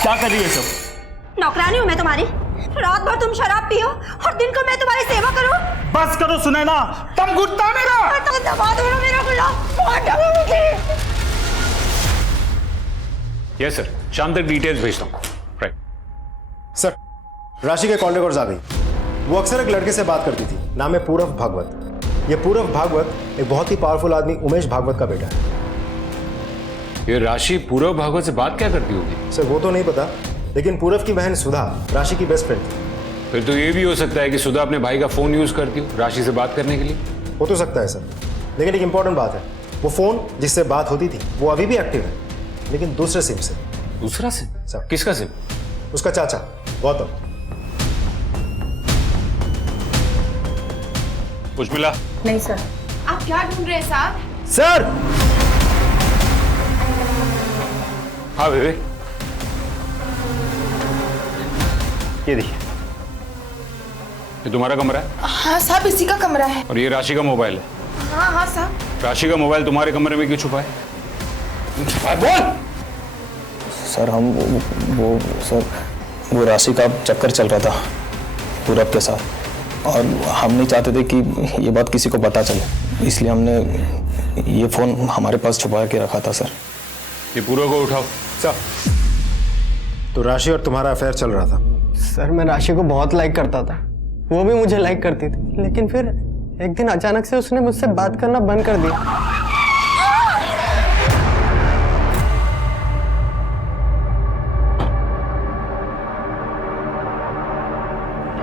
क्या कर रही है सब? नौकरानी हूँ मैं तुम्हारी? रात भर तुम शराब पियो और दिन को मैं तुम्हारी सेवा करूँ? बस करो सुनैना, तुम गुस्सा मेरा। तो दबा दो ना मेरा गुलाम, बहुत डर मुझे। यस सर, शाम तक डिटेल्स भेजता हूँ। राइट सर, राशि के कॉल रिकॉर्ड्स आ गई। वो अक्सर एक लड़के से बात करती थी, नाम है पूरव भागवत। ये पूरव भागवत एक बहुत ही पावरफुल आदमी उमेश भागवत का बेटा है। ये राशि पूरव भागवत से बात क्या करती होगी? सर, वो तो नहीं पता, लेकिन पूरव की बहन सुधा राशि की बेस्ट फ्रेंड थी। फिर तो ये भी हो सकता है कि सुधा अपने भाई का फोन यूज करती हो राशि से बात करने के लिए। हो तो सकता है सर, लेकिन एक इंपॉर्टेंट बात है, वो फ़ोन जिससे बात होती थी वो अभी भी एक्टिव है, लेकिन दूसरे सिम से। दूसरा सिम? सर। किसका सिम? उसका चाचा गौतम। कुछ मिला? नहीं सर। आप क्या ढूंढ रहे हैं साहब? सर! हाँ विवेक, ये देखिए, ये तुम्हारा कमरा है? हाँ साहब, इसी का कमरा है। और ये राशि का मोबाइल है? हाँ हाँ साहब। राशि का मोबाइल तुम्हारे कमरे में क्यों छुपा है? बोल! सर वो राशि का चक्कर चल रहा था पूरब के साथ, और हम नहीं चाहते थे कि ये बात किसी को पता चले, इसलिए हमने ये फ़ोन हमारे पास छुपा के रखा था सर। ये पूरब को उठाओ। सर, तो राशि और तुम्हारा अफेयर चल रहा था? सर, मैं राशि को बहुत लाइक करता था, वो भी मुझे लाइक करती थी, लेकिन फिर एक दिन अचानक से उसने मुझसे बात करना बंद कर दिया।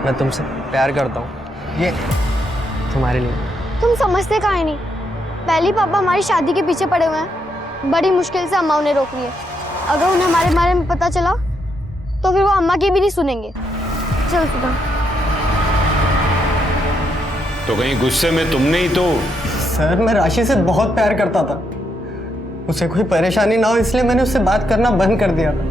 मैं तुमसे प्यार करता हूँ, ये तुम्हारे लिए। तुम समझते काहे नहीं? पहले ही पापा हमारी शादी के पीछे पड़े हुए हैं, बड़ी मुश्किल से अम्मा उन्हें रोक रही है। अगर उन्हें हमारे बारे में पता चला तो फिर वो अम्मा की भी नहीं सुनेंगे। चल सुधा। तो कहीं गुस्से में तुमने ही तो। सर, मैं राशि से बहुत प्यार करता था, उसे कोई परेशानी ना हो इसलिए मैंने उससे बात करना बंद कर दिया था।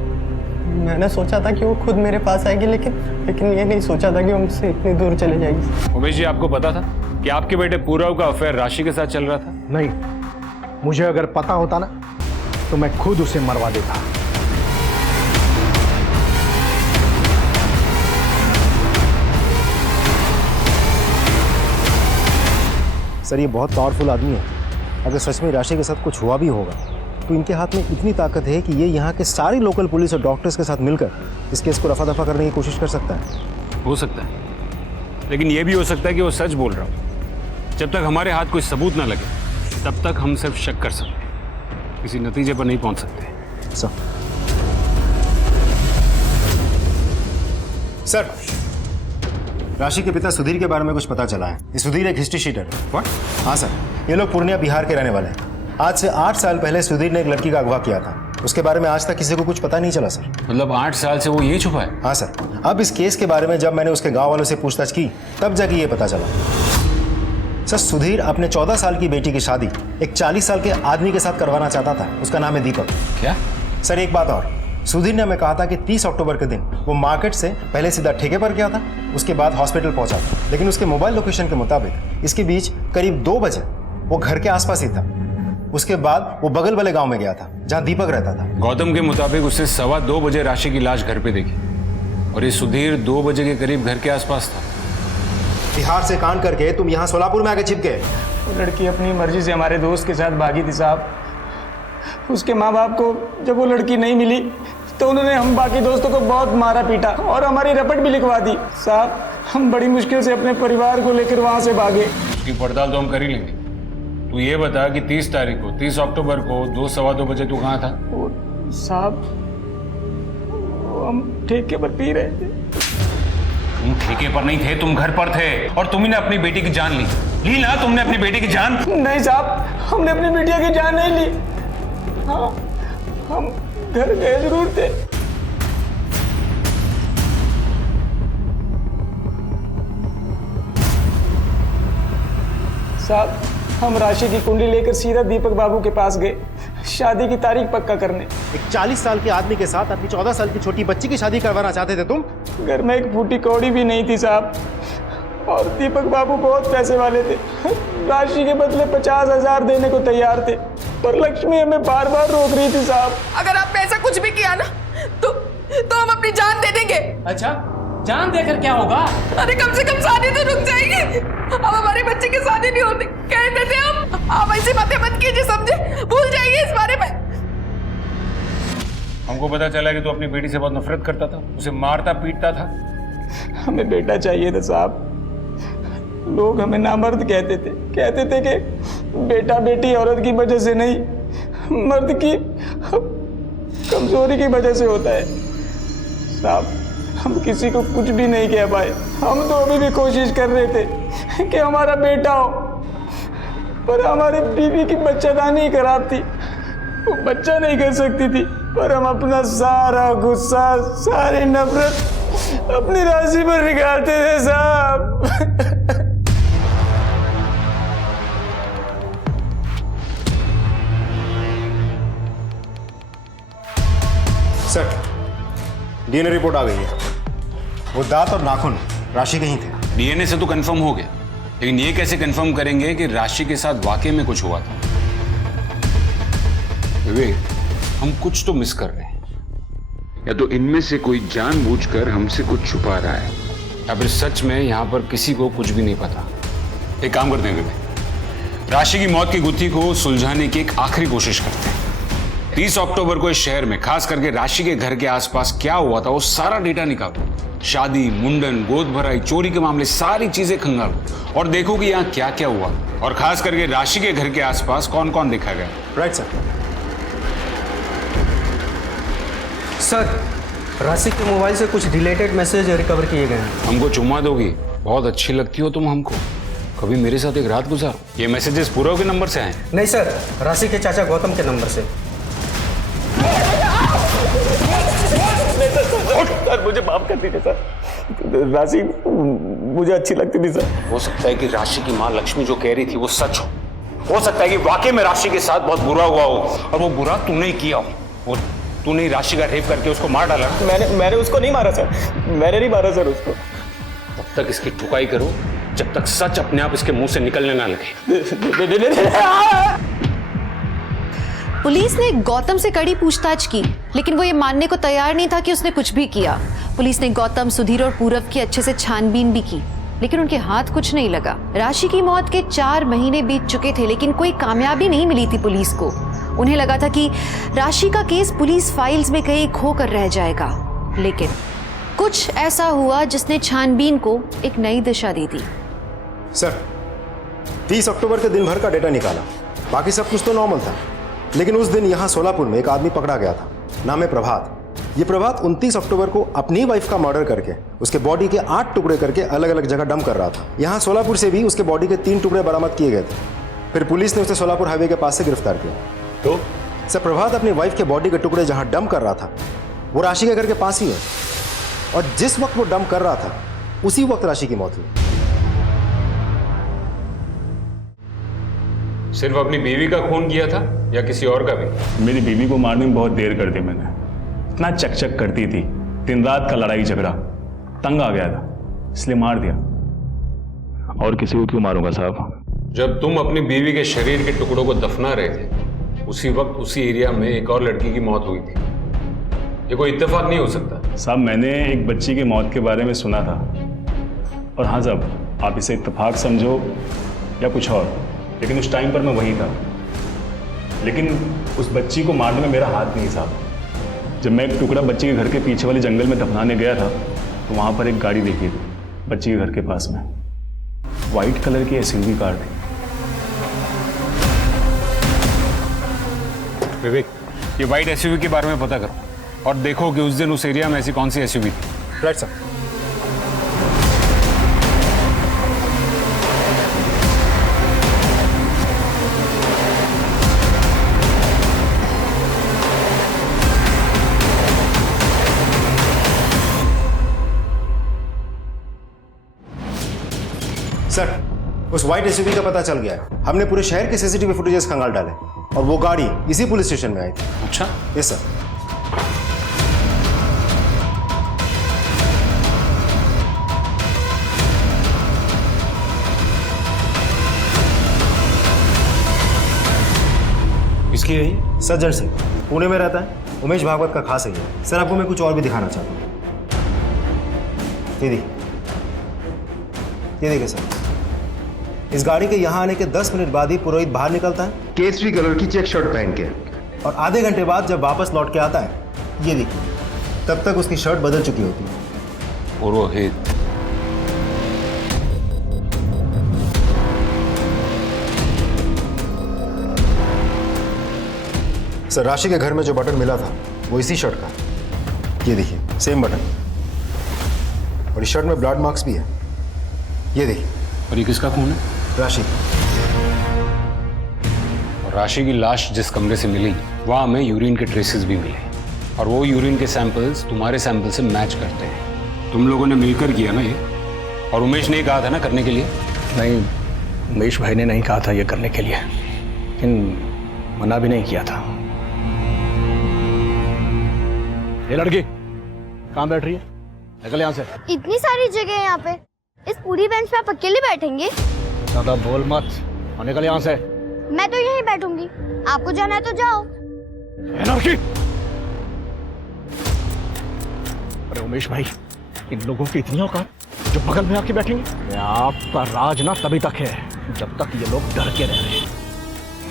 मैंने सोचा था कि वो खुद मेरे पास आएगी, लेकिन ये नहीं सोचा था कि वो मुझसे इतनी दूर चले जाएगी। उमेश जी, आपको पता था कि आपके बेटे पूरब का अफेयर राशि के साथ चल रहा था? नहीं, मुझे अगर पता होता ना तो मैं खुद उसे मरवा देता। सर, ये बहुत पावरफुल आदमी है। अगर सच में राशि के साथ कुछ हुआ भी होगा तो इनके हाथ में इतनी ताकत है कि ये यहाँ के सारी लोकल पुलिस और डॉक्टर्स के साथ मिलकर इस केस को रफा दफा करने की कोशिश कर सकता है। हो सकता है, लेकिन ये भी हो सकता है कि वो सच बोल रहा हो। जब तक हमारे हाथ कोई सबूत ना लगे तब तक हम सिर्फ शक कर सकते हैं, किसी नतीजे पर नहीं पहुंच सकते। सर, राशि के पिता सुधीर के बारे में कुछ पता चला है। ये सुधीर एक हिस्ट्री शीटर है। व्हाट? हाँ सर, ये लोग पूर्णिया बिहार के रहने वाले हैं। आज से 8 साल पहले सुधीर ने एक लड़की का अगवा किया था, उसके बारे में आज तक किसी को कुछ पता नहीं चला सर। मतलब 8 साल से वो यही छुपा है? हाँ सर, अब इस केस के बारे में जब मैंने उसके गांव वालों से पूछताछ की तब जाके ये पता चला। सर, सुधीर अपने 14 साल की बेटी की शादी एक 40 साल के आदमी के साथ करवाना चाहता था, उसका नाम है दीपक। क्या? सर, एक बात और, सुधीर ने हमें कहा था कि 30 अक्टूबर के दिन वो मार्केट से पहले सीधा ठेके पर गया था, उसके बाद हॉस्पिटल पहुंचा था, लेकिन उसके मोबाइल लोकेशन के मुताबिक इसके बीच करीब 2 बजे वो घर के आसपास ही था। उसके बाद वो बगल वाले गांव में गया था जहां दीपक रहता था। गौतम के मुताबिक उसने 2:15 बजे राशि की लाश घर पे देखी, और ये सुधीर 2 बजे के करीब घर के आसपास था। बिहार से कांड करके तुम यहाँ सोलापुर में आके छिप गए। वो लड़की अपनी मर्जी से हमारे दोस्त के साथ भागी थी साहब। उसके माँ बाप को जब वो लड़की नहीं मिली तो उन्होंने हम बाकी दोस्तों को बहुत मारा पीटा और हमारी रपट भी लिखवा दी साहब। हम बड़ी मुश्किल से अपने परिवार को लेकर वहाँ से भागे। उसकी पड़ताल तो हम कर ही लेंगे। तू ये बता कि 30 तारीख को, 30 अक्टूबर को 2-2:15 बजे तू कहाँ था? साहब, हम ठेके पर पी रहे थे। तुम ठेके पर नहीं थे, तुम घर पर थे, और तुम्ही ने अपनी बेटी की जान ली ना? तुमने अपनी बेटी की जान? नहीं साहब, हमने अपनी बेटिया की जान नहीं ली। हाँ, हम घर गए जरूर थे। साहब, हम राशि की कुंडली लेकर सीधा दीपक बाबू के पास गए शादी की तारीख पक्का करने। एक 40 साल के आदमी के साथ अपनी 14 साल की छोटी बच्ची की शादी करवाना चाहते थे तुम? घर में एक फूटी कौड़ी भी नहीं थी साहब, और दीपक बाबू बहुत पैसे वाले थे। राशि के बदले 50,000 देने को तैयार थे, पर लक्ष्मी हमें बार बार रोक रही थी साहब। अगर आपने ऐसा कुछ भी किया ना तो हम अपनी जान दे देंगे। अच्छा, जान देकर क्या होगा? अरे कम से कम शादी तो रुक जाएगी। अब हमारे बच्चे की शादी नहीं होती कहते थे हम। आप ऐसी बातें मत कीजिए, समझे? भूल जाइए इस बारे में। हमको पता चला कि तू अपनी बेटी से बहुत नफरत करता था, उसे मारता पीटता था। हमें बेटा चाहिए था साहब। लोग हमें नामर्द कहते थे कि बेटा बेटी औरत की वजह से नहीं, मर्द की कमजोरी की वजह से होता है साहब। हम किसी को कुछ भी नहीं कह पाए। हम तो अभी भी कोशिश कर रहे थे कि हमारा बेटा हो, पर हमारे बीवी की बच्चादानी खराब थी, वो बच्चा नहीं कर सकती थी। पर हम अपना सारा गुस्सा, सारी नफरत अपनी राशि पर निकालते थे साहब। सर, डीएनए रिपोर्ट आ गई है। वो दांत और नाखून राशि के ही थे। डीएनए से तो कंफर्म हो गया, लेकिन ये कैसे कंफर्म करेंगे कि राशि के साथ वाकई में कुछ हुआ था? विवेक, हम कुछ तो मिस कर रहे हैं। या तो इनमें से कोई जानबूझकर हमसे कुछ छुपा रहा है, या फिर सच में यहां पर किसी को कुछ भी नहीं पता। एक काम करते हैं विवेक, राशि की मौत की गुत्थी को सुलझाने की एक आखिरी कोशिश करते हैं। 30 अक्टूबर को इस शहर में, खास करके राशि के घर के आसपास क्या हुआ था वो सारा डेटा निकालो। शादी, मुंडन, गोद भराई, चोरी के मामले, सारी चीजें खंगालो और देखो कि यहाँ क्या क्या हुआ, और खास करके राशि के घर के आसपास कौन कौन देखा गया। Right sir. सर, राशि के मोबाइल से कुछ रिलेटेड मैसेज रिकवर किए गए हैं। हमको चुम्मा दोगी? बहुत अच्छी लगती हो तुम हमको। कभी मेरे साथ एक रात गुजारो। ये मैसेजेस पूर्व के नंबर से आए? नहीं सर, राशि के चाचा गौतम के नंबर से। सर मुझे माफ कर दीजिए सर, राशि मुझे अच्छी लगती थी सर। हो सकता है कि राशि की माँ लक्ष्मी जो कह रही थी वो सच हो सकता है कि वाकई में राशि के साथ बहुत बुरा हुआ हो, और वो बुरा तूने ही किया हो। वो तूने ही राशि का रेप करके उसको मार डाला। मैंने उसको नहीं मारा सर, मैंने नहीं मारा सर उसको। तब तक इसकी ठुकाई करो जब तक सच अपने आप इसके मुंह से निकलने ना लगे। पुलिस ने गौतम से कड़ी पूछताछ की, लेकिन वो ये मानने को तैयार नहीं था कि उसने कुछ भी किया। पुलिस ने गौतम, सुधीर और पूरब की अच्छे से छानबीन भी की, लेकिन उनके हाथ कुछ नहीं लगा। राशि की मौत के 4 महीने बीत चुके थे, लेकिन कोई कामयाबी नहीं मिली थी पुलिस को। उन्हें लगा था कि राशि का केस पुलिस फाइल्स में कहीं खो कर रह जाएगा, लेकिन कुछ ऐसा हुआ जिसने छानबीन को एक नई दिशा दे दी। सर, 30 अक्टूबर के दिन भर का डेटा निकाला, बाकी सब कुछ तो नॉर्मल था, लेकिन उस दिन यहाँ सोलापुर में एक आदमी पकड़ा गया था, नाम है प्रभात। ये प्रभात 29 अक्टूबर को अपनी वाइफ का मर्डर करके उसके बॉडी के 8 टुकड़े करके अलग अलग जगह डंप कर रहा था। यहाँ सोलापुर से भी उसके बॉडी के 3 टुकड़े बरामद किए गए थे। फिर पुलिस ने उसे सोलापुर हाईवे के पास से गिरफ्तार किया। तो सर, प्रभात अपनी वाइफ के बॉडी के टुकड़े जहाँ डंप कर रहा था वो राशि के घर के पास ही है, और जिस वक्त वो डंप कर रहा था उसी वक्त राशि की मौत हुई। सिर्फ अपनी बीवी का खून किया था या किसी और का भी? मेरी बीवी को मारने में बहुत देर कर दी मैंने। इतना चकचक करती थी, दिन रात का लड़ाई झगड़ा, तंग आ गया था, इसलिए मार दिया। और किसी को क्यों मारूंगा साहब? जब तुम अपनी बीवी के शरीर के टुकड़ों को दफना रहे थे, उसी वक्त उसी एरिया में एक और लड़की की मौत हुई थी। ये कोई इत्तेफाक नहीं हो सकता। साहब, मैंने एक बच्ची की मौत के बारे में सुना था, और हाँ साहब, आप इसे इत्तेफाक समझो या कुछ और, लेकिन उस टाइम पर मैं वहीं था। लेकिन उस बच्ची को मारने में मेरा हाथ नहीं साहब। जब मैं एक टुकड़ा बच्ची के घर के पीछे वाले जंगल में दफनाने गया था, तो वहाँ पर एक गाड़ी देखी थी बच्ची के घर के पास में। वाइट कलर की एसयूवी कार थी। विवेक, ये वाइट एसयूवी के बारे में पता करो और देखो कि उस दिन उस एरिया में ऐसी कौन सी एसयूवी थी। Right sir. सर, उस व्हाइट एसयूवी का पता चल गया है। हमने पूरे शहर के सीसीटीवी फुटेजेस खंगाल डाले और वो गाड़ी इसी पुलिस स्टेशन में आई थी। अच्छा? Yes sir. किसकी है ये? सज्जन सिंह, पुणे में रहता है, उमेश भागवत का खास है। सर, आपको मैं कुछ और भी दिखाना चाहता हूँ। ये देखिए सर, इस गाड़ी के यहाँ आने के 10 मिनट बाद ही पुरोहित बाहर निकलता है केसरी कलर की चेक शर्ट पहन के, और आधे घंटे बाद जब वापस लौट के आता है, ये देखिए, तब तक उसकी शर्ट बदल चुकी होती है। पुरोहित? सर, राशि के घर में जो बटन मिला था वो इसी शर्ट का। ये देखिए, सेम बटन, और इस शर्ट में ब्लड मार्क्स भी है। ये देखिए। और ये किसका खून है? राशि। राशि की लाश जिस कमरे से मिली वहां हमें यूरिन के ट्रेसेस भी मिले और वो यूरिन के सैंपल्स तुम्हारे सैंपल से मैच करते हैं। तुम लोगों ने मिलकर किया ना ये? और उमेश ने कहा था ना करने के लिए? नहीं, उमेश भाई ने नहीं कहा था ये करने के लिए, लेकिन मना भी नहीं किया था। ये लड़की कहाँ बैठ रही है? निकल यहाँ से। इतनी सारी जगह है यहाँ पे, इस पूरी बेंच पे आप अकेले बैठेंगे? ज्यादा बोल मत और निकल यहाँ से। मैं तो यहीं बैठूंगी, आपको जाना है तो जाओ। लड़की, अरे उमेश भाई, इन लोगों की इतनी औकात जो बगल में आके बैठेंगे। आपका राज ना तभी तक है जब तक ये लोग डर के रह रहे हैं।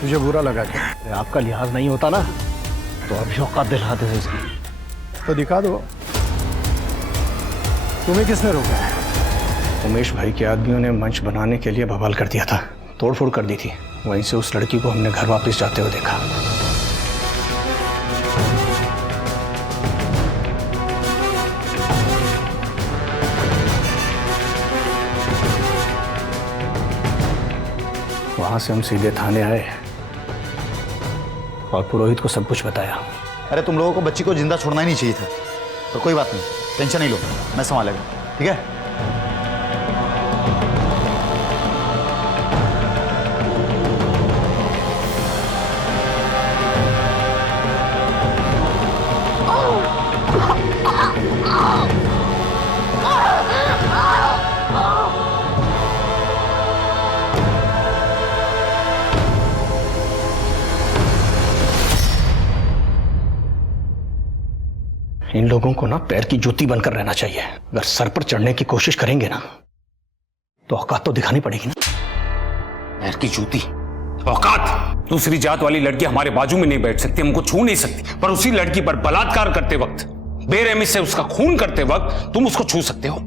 तुझे बुरा लगा क्या? आपका लिहाज नहीं होता ना तो अभी औकात दिलाते हैं इसकी। तो दिखा दो। तुम्हें किसने रोका है? उमेश भाई के आदमियों ने मंच बनाने के लिए बवाल कर दिया था, तोड़फोड़ कर दी थी। वहीं से उस लड़की को हमने घर वापस जाते हुए देखा। वहां से हम सीधे थाने आए और पुरोहित को सब कुछ बताया। अरे तुम लोगों को बच्ची को जिंदा छोड़ना ही नहीं चाहिए था, तो कोई बात नहीं, टेंशन नहीं लो, मैं संभालेगा, ठीक है? इन लोगों को ना पैर की जूती बनकर रहना चाहिए। अगर सर पर चढ़ने की कोशिश करेंगे ना तो औकात तो दिखानी पड़ेगी ना। पैर की जूती, औकात? दूसरी जात वाली लड़की हमारे बाजू में नहीं बैठ सकती, हमको छू नहीं सकती, पर उसी लड़की पर बलात्कार करते वक्त, बेरहमी से उसका खून करते वक्त तुम उसको छू सकते हो?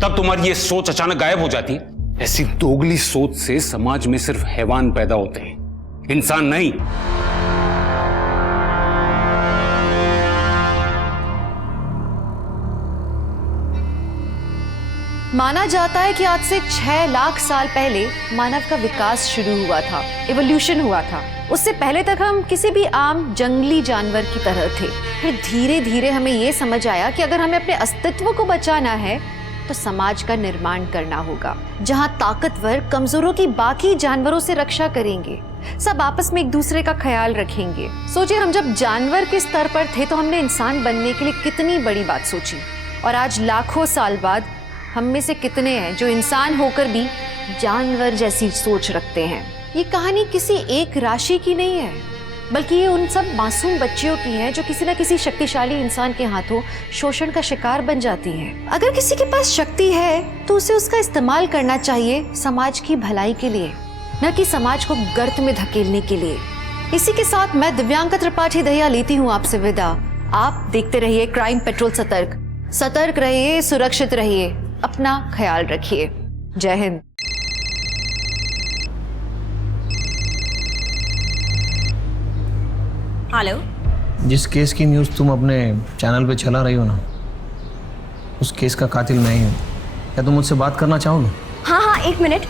तब तुम्हारी ये सोच अचानक गायब हो जाती है। ऐसी दोगली सोच से समाज में सिर्फ हैवान पैदा होते हैं, इंसान नहीं। माना जाता है कि आज से 6 लाख साल पहले मानव का विकास शुरू हुआ था, इवोल्यूशन हुआ था। उससे पहले तक हम किसी भी आम जंगली जानवर की तरह थे। फिर धीरे धीरे हमें ये समझ आया कि अगर हमें अपने अस्तित्व को बचाना है तो समाज का निर्माण करना होगा, जहां ताकतवर कमजोरों की बाकी जानवरों से रक्षा करेंगे, सब आपस में एक दूसरे का ख्याल रखेंगे। सोचिए, हम जब जानवर के स्तर पर थे तो हमने इंसान बनने के लिए कितनी बड़ी बात सोची, और आज लाखों साल बाद हम में से कितने हैं जो इंसान होकर भी जानवर जैसी सोच रखते हैं। ये कहानी किसी एक राशि की नहीं है, बल्कि ये उन सब मासूम बच्चियों की है जो किसी न किसी शक्तिशाली इंसान के हाथों शोषण का शिकार बन जाती हैं। अगर किसी के पास शक्ति है तो उसे उसका इस्तेमाल करना चाहिए समाज की भलाई के लिए, न कि समाज को गर्त में धकेलने के लिए। इसी के साथ मैं दिव्यांका त्रिपाठी दहिया लेती हूँ आपसे विदा। आप देखते रहिए क्राइम पेट्रोल सतर्क। सतर्क रहिए, सुरक्षित रहिए, अपना ख्याल रखिए। जय हिंद। हेलो। जिस केस की न्यूज़ तुम अपने चैनल पे चला रही हो ना, उस केस का कातिल मैं ही हूँ। क्या तुम मुझसे बात करना चाहोगे? हाँ हाँ, 1 मिनट,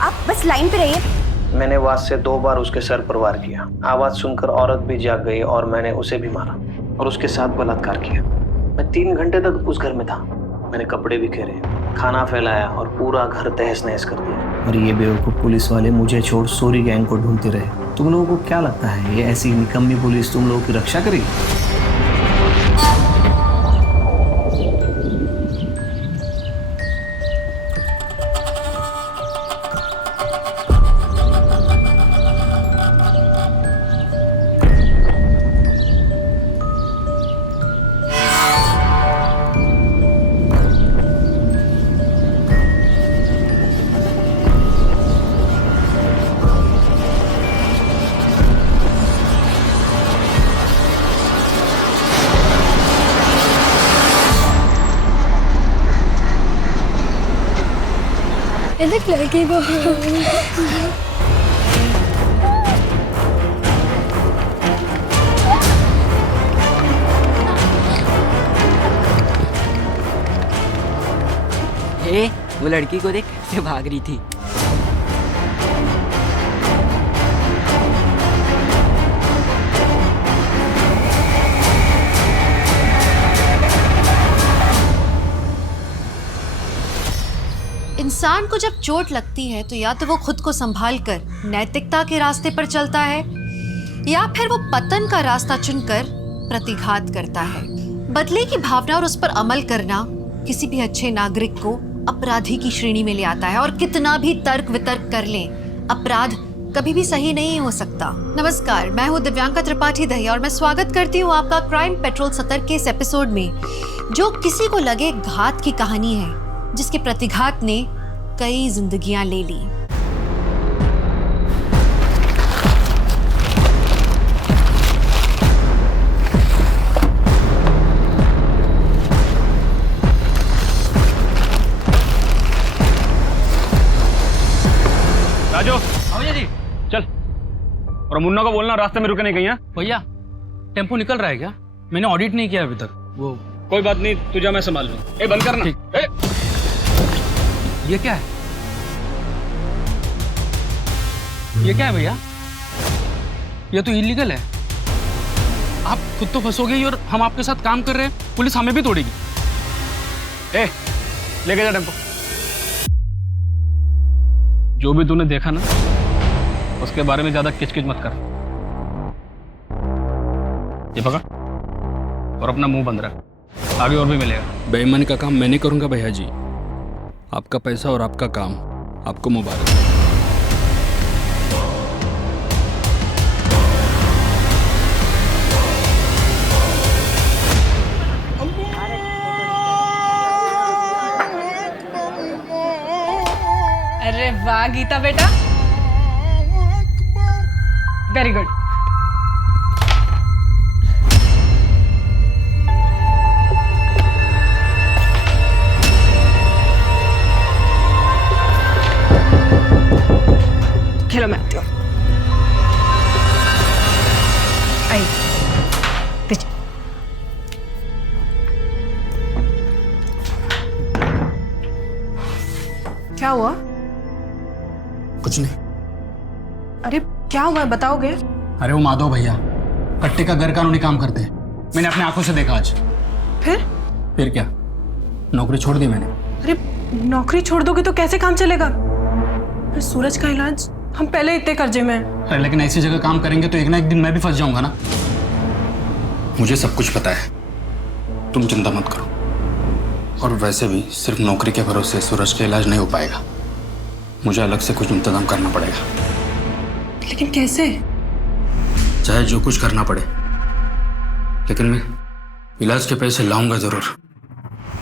आप बस लाइन पे रहिए। मैंने आवाज से 2 बार उसके सर पर वार किया। आवाज सुनकर औरत भी जाग गई और मैंने उसे भी मारा और उसके साथ बलात्कार किया। मैं 3 घंटे तक उस घर में था। मैंने कपड़े भी घेरे, खाना फैलाया और पूरा घर तहस नहस कर दिया। और ये बेवकूफ़ पुलिस वाले मुझे छोड़ सोरी गैंग को ढूंढते रहे। तुम लोगों को क्या लगता है ये ऐसी निकम्मी पुलिस तुम लोगों की रक्षा करेगी? लड़की को वो लड़की को देख कैसे भाग रही थी। इंसान को जब चोट लगती है तो या तो वो खुद को संभाल कर नैतिकता के रास्ते पर चलता है या फिर वो पतन का रास्ता चुनकर प्रतिघात करता है। बदले की भावना और उस पर अमल करना किसी भी अच्छे नागरिक को अपराधी की श्रेणी में ले आता है। और कितना भी तर्क वितर्क कर लें, अपराध कभी भी सही नहीं हो सकता। नमस्कार, मैं हूँ दिव्यांका त्रिपाठी दहिया और मैं स्वागत करती हूँ आपका क्राइम पेट्रोल सतर्क के इस एपिसोड में, जो किसी को लगे घात की कहानी है, जिसके प्रतिघात ने कई जिंदगियां ले ली। राजू भैया जी चल, और मुन्ना को बोलना रास्ते में रुके नहीं कहीं। भैया टेम्पो निकल रहा है क्या? मैंने ऑडिट नहीं किया अभी तक। वो कोई बात नहीं, तुझे मैं संभाल लूँ। ए बंद करना। ये क्या है? ये क्या है भैया? ये तो इलीगल है। आप खुद तो फंसोगे ही और हम आपके साथ काम कर रहे हैं, पुलिस हमें भी तोड़ेगी। ए लेके जा टेम्पो। जो भी तूने देखा ना, उसके बारे में ज्यादा किचकिच मत कर। ये पकड़ और अपना मुंह बंद रख, आगे और भी मिलेगा। बेईमानी का काम मैं नहीं करूंगा भैया जी। आपका पैसा और आपका काम, आपको मुबारक। अरे वाह गीता बेटा, वेरी गुड। खेलो, मैं आती हूँ। आई पीछे। क्या हुआ? कुछ नहीं। अरे क्या हुआ है, बताओगे? अरे वो माधव भैया कट्टे का गैर कानूनी काम करते हैं, मैंने अपने आंखों से देखा आज। फिर क्या, नौकरी छोड़ दी मैंने। अरे नौकरी छोड़ दोगे तो कैसे काम चलेगा? अरे सूरज का इलाज, हम पहले इतने कर्जे में हैं। अरे लेकिन ऐसी जगह काम करेंगे तो एक ना एक दिन मैं भी फंस जाऊंगा ना। मुझे सब कुछ पता है, तुम चिंता मत करो। और वैसे भी सिर्फ नौकरी के भरोसे सूरज का इलाज नहीं हो पाएगा, मुझे अलग से कुछ इंतजाम करना पड़ेगा। लेकिन कैसे? चाहे जो कुछ करना पड़े, लेकिन मैं इलाज के पैसे लाऊंगा जरूर।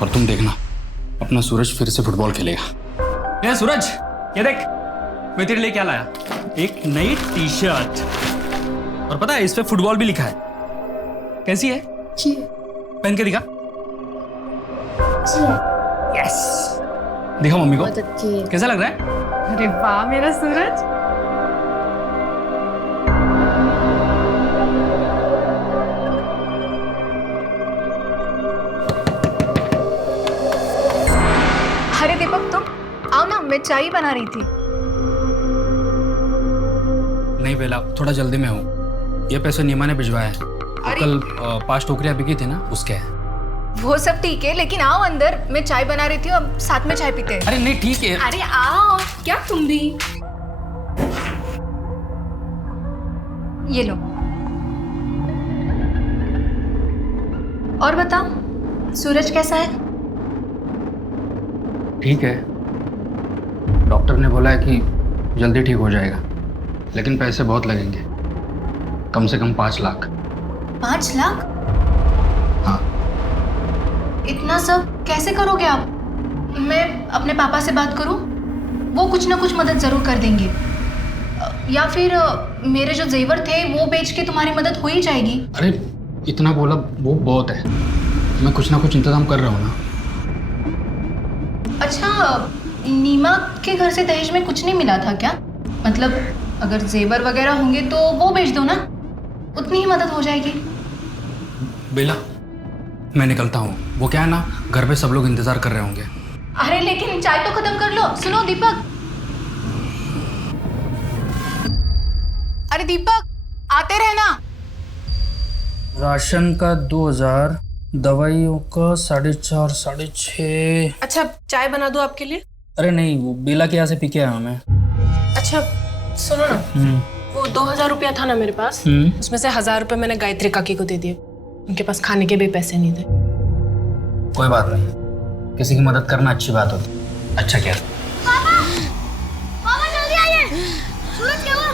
और तुम देखना, अपना सूरज फिर से फुटबॉल खेलेगा। ये सूरज, ये देख मैं तेरे लिए क्या लाया, एक नई टी शर्ट। और पता है इस पे फुटबॉल भी लिखा है। कैसी है? पहन के दिखा। यस, दिखा मम्मी को, कैसा लग रहा है? अरे वाह मेरा सूरज। अरे दीपक तुम आओ ना, मैं चाय बना रही थी। नहीं बेला, थोड़ा जल्दी में हूँ। ये पैसे नीमा ने भिजवाया है। कल 5 टोकरियां बिकी थी ना, उसके है। वो सब ठीक है, लेकिन आओ अंदर, मैं चाय बना रही थी, अब साथ में चाय पीते हैं। अरे नहीं ठीक है। अरे आओ, क्या तुम भी? ये लो। और बताओ सूरज कैसा है? ठीक है, डॉक्टर ने बोला है कि जल्दी ठीक हो जाएगा, लेकिन पैसे बहुत लगेंगे, कम से कम 5 लाख। 5 लाख? हाँ। इतना सब कैसे करोगे आप? मैं अपने पापा से बात करूं, वो कुछ ना कुछ मदद जरूर कर देंगे। या फिर मेरे जो जेवर थे वो बेच के तुम्हारी मदद हो ही जाएगी। अरे इतना बोला वो बहुत है, मैं कुछ ना कुछ इंतजाम कर रहा हूँ ना। अच्छा, नीमा के घर से दहेज में कुछ नहीं मिला था क्या? मतलब अगर जेवर वगैरह होंगे तो वो बेच दो ना, उतनी ही मदद हो जाएगी। बेला मैं निकलता हूँ, वो क्या है ना, घर पे सब लोग इंतजार कर रहे होंगे। अरे लेकिन चाय तो खत्म कर लो। सुनो दीपक, अरे दीपक आते रहना। राशन का 2000, दवाइयों का 4.5, 6.5। अच्छा चाय बना दो आपके लिए। अरे नहीं, वो बेला के यहाँ से पी के आया हूँ मैं। अच्छा सुनो ना, वो 2000 रुपया था ना मेरे पास, उसमें से 1000 रुपये मैंने गायत्री काकी को दे दिए। उनके पास खाने के भी पैसे नहीं थे। कोई बात नहीं, किसी की मदद करना अच्छी बात होती। अच्छा क्या? पापा जल्दी आइए। सूरज क्या हुआ?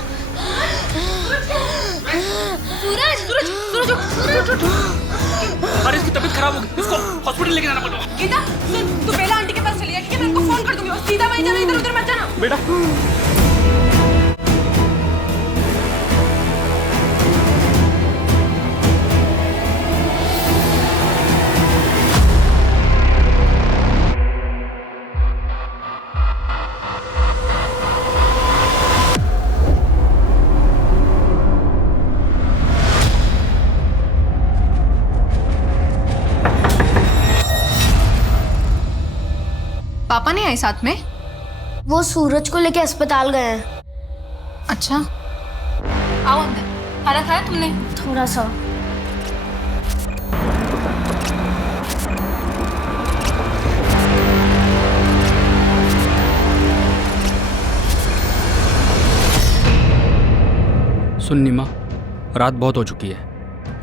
सूरज अरे इसकी तबीयत खराब हो गई, इसको हॉस्पिटल लेके जाना पड़ेगा। गीता सुन, तू बेला आंटी के पास चली जा, ठीक है? मैं उनको फोन कर दूंगी, बस सीधा वहीं जाना, इधर उधर मत जाना बेटा। पापा नहीं आए साथ में? वो सूरज को लेके अस्पताल गए हैं। अच्छा, आओ अंदर। खाना खाया तुमने? थोड़ा सा। सुन नीमा, रात बहुत हो चुकी है,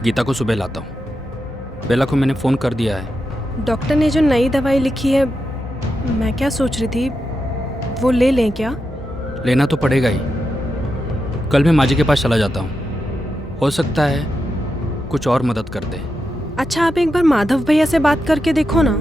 गीता को सुबह लाता हूँ। बेला को मैंने फ़ोन कर दिया है। डॉक्टर ने जो नई दवाई लिखी है, मैं क्या सोच रही थी, वो ले लें क्या? लेना तो पड़ेगा ही। कल मैं माजी के पास चला जाता हूँ, हो सकता है कुछ और मदद कर दे। अच्छा, आप एक बार माधव भैया से बात करके देखो ना।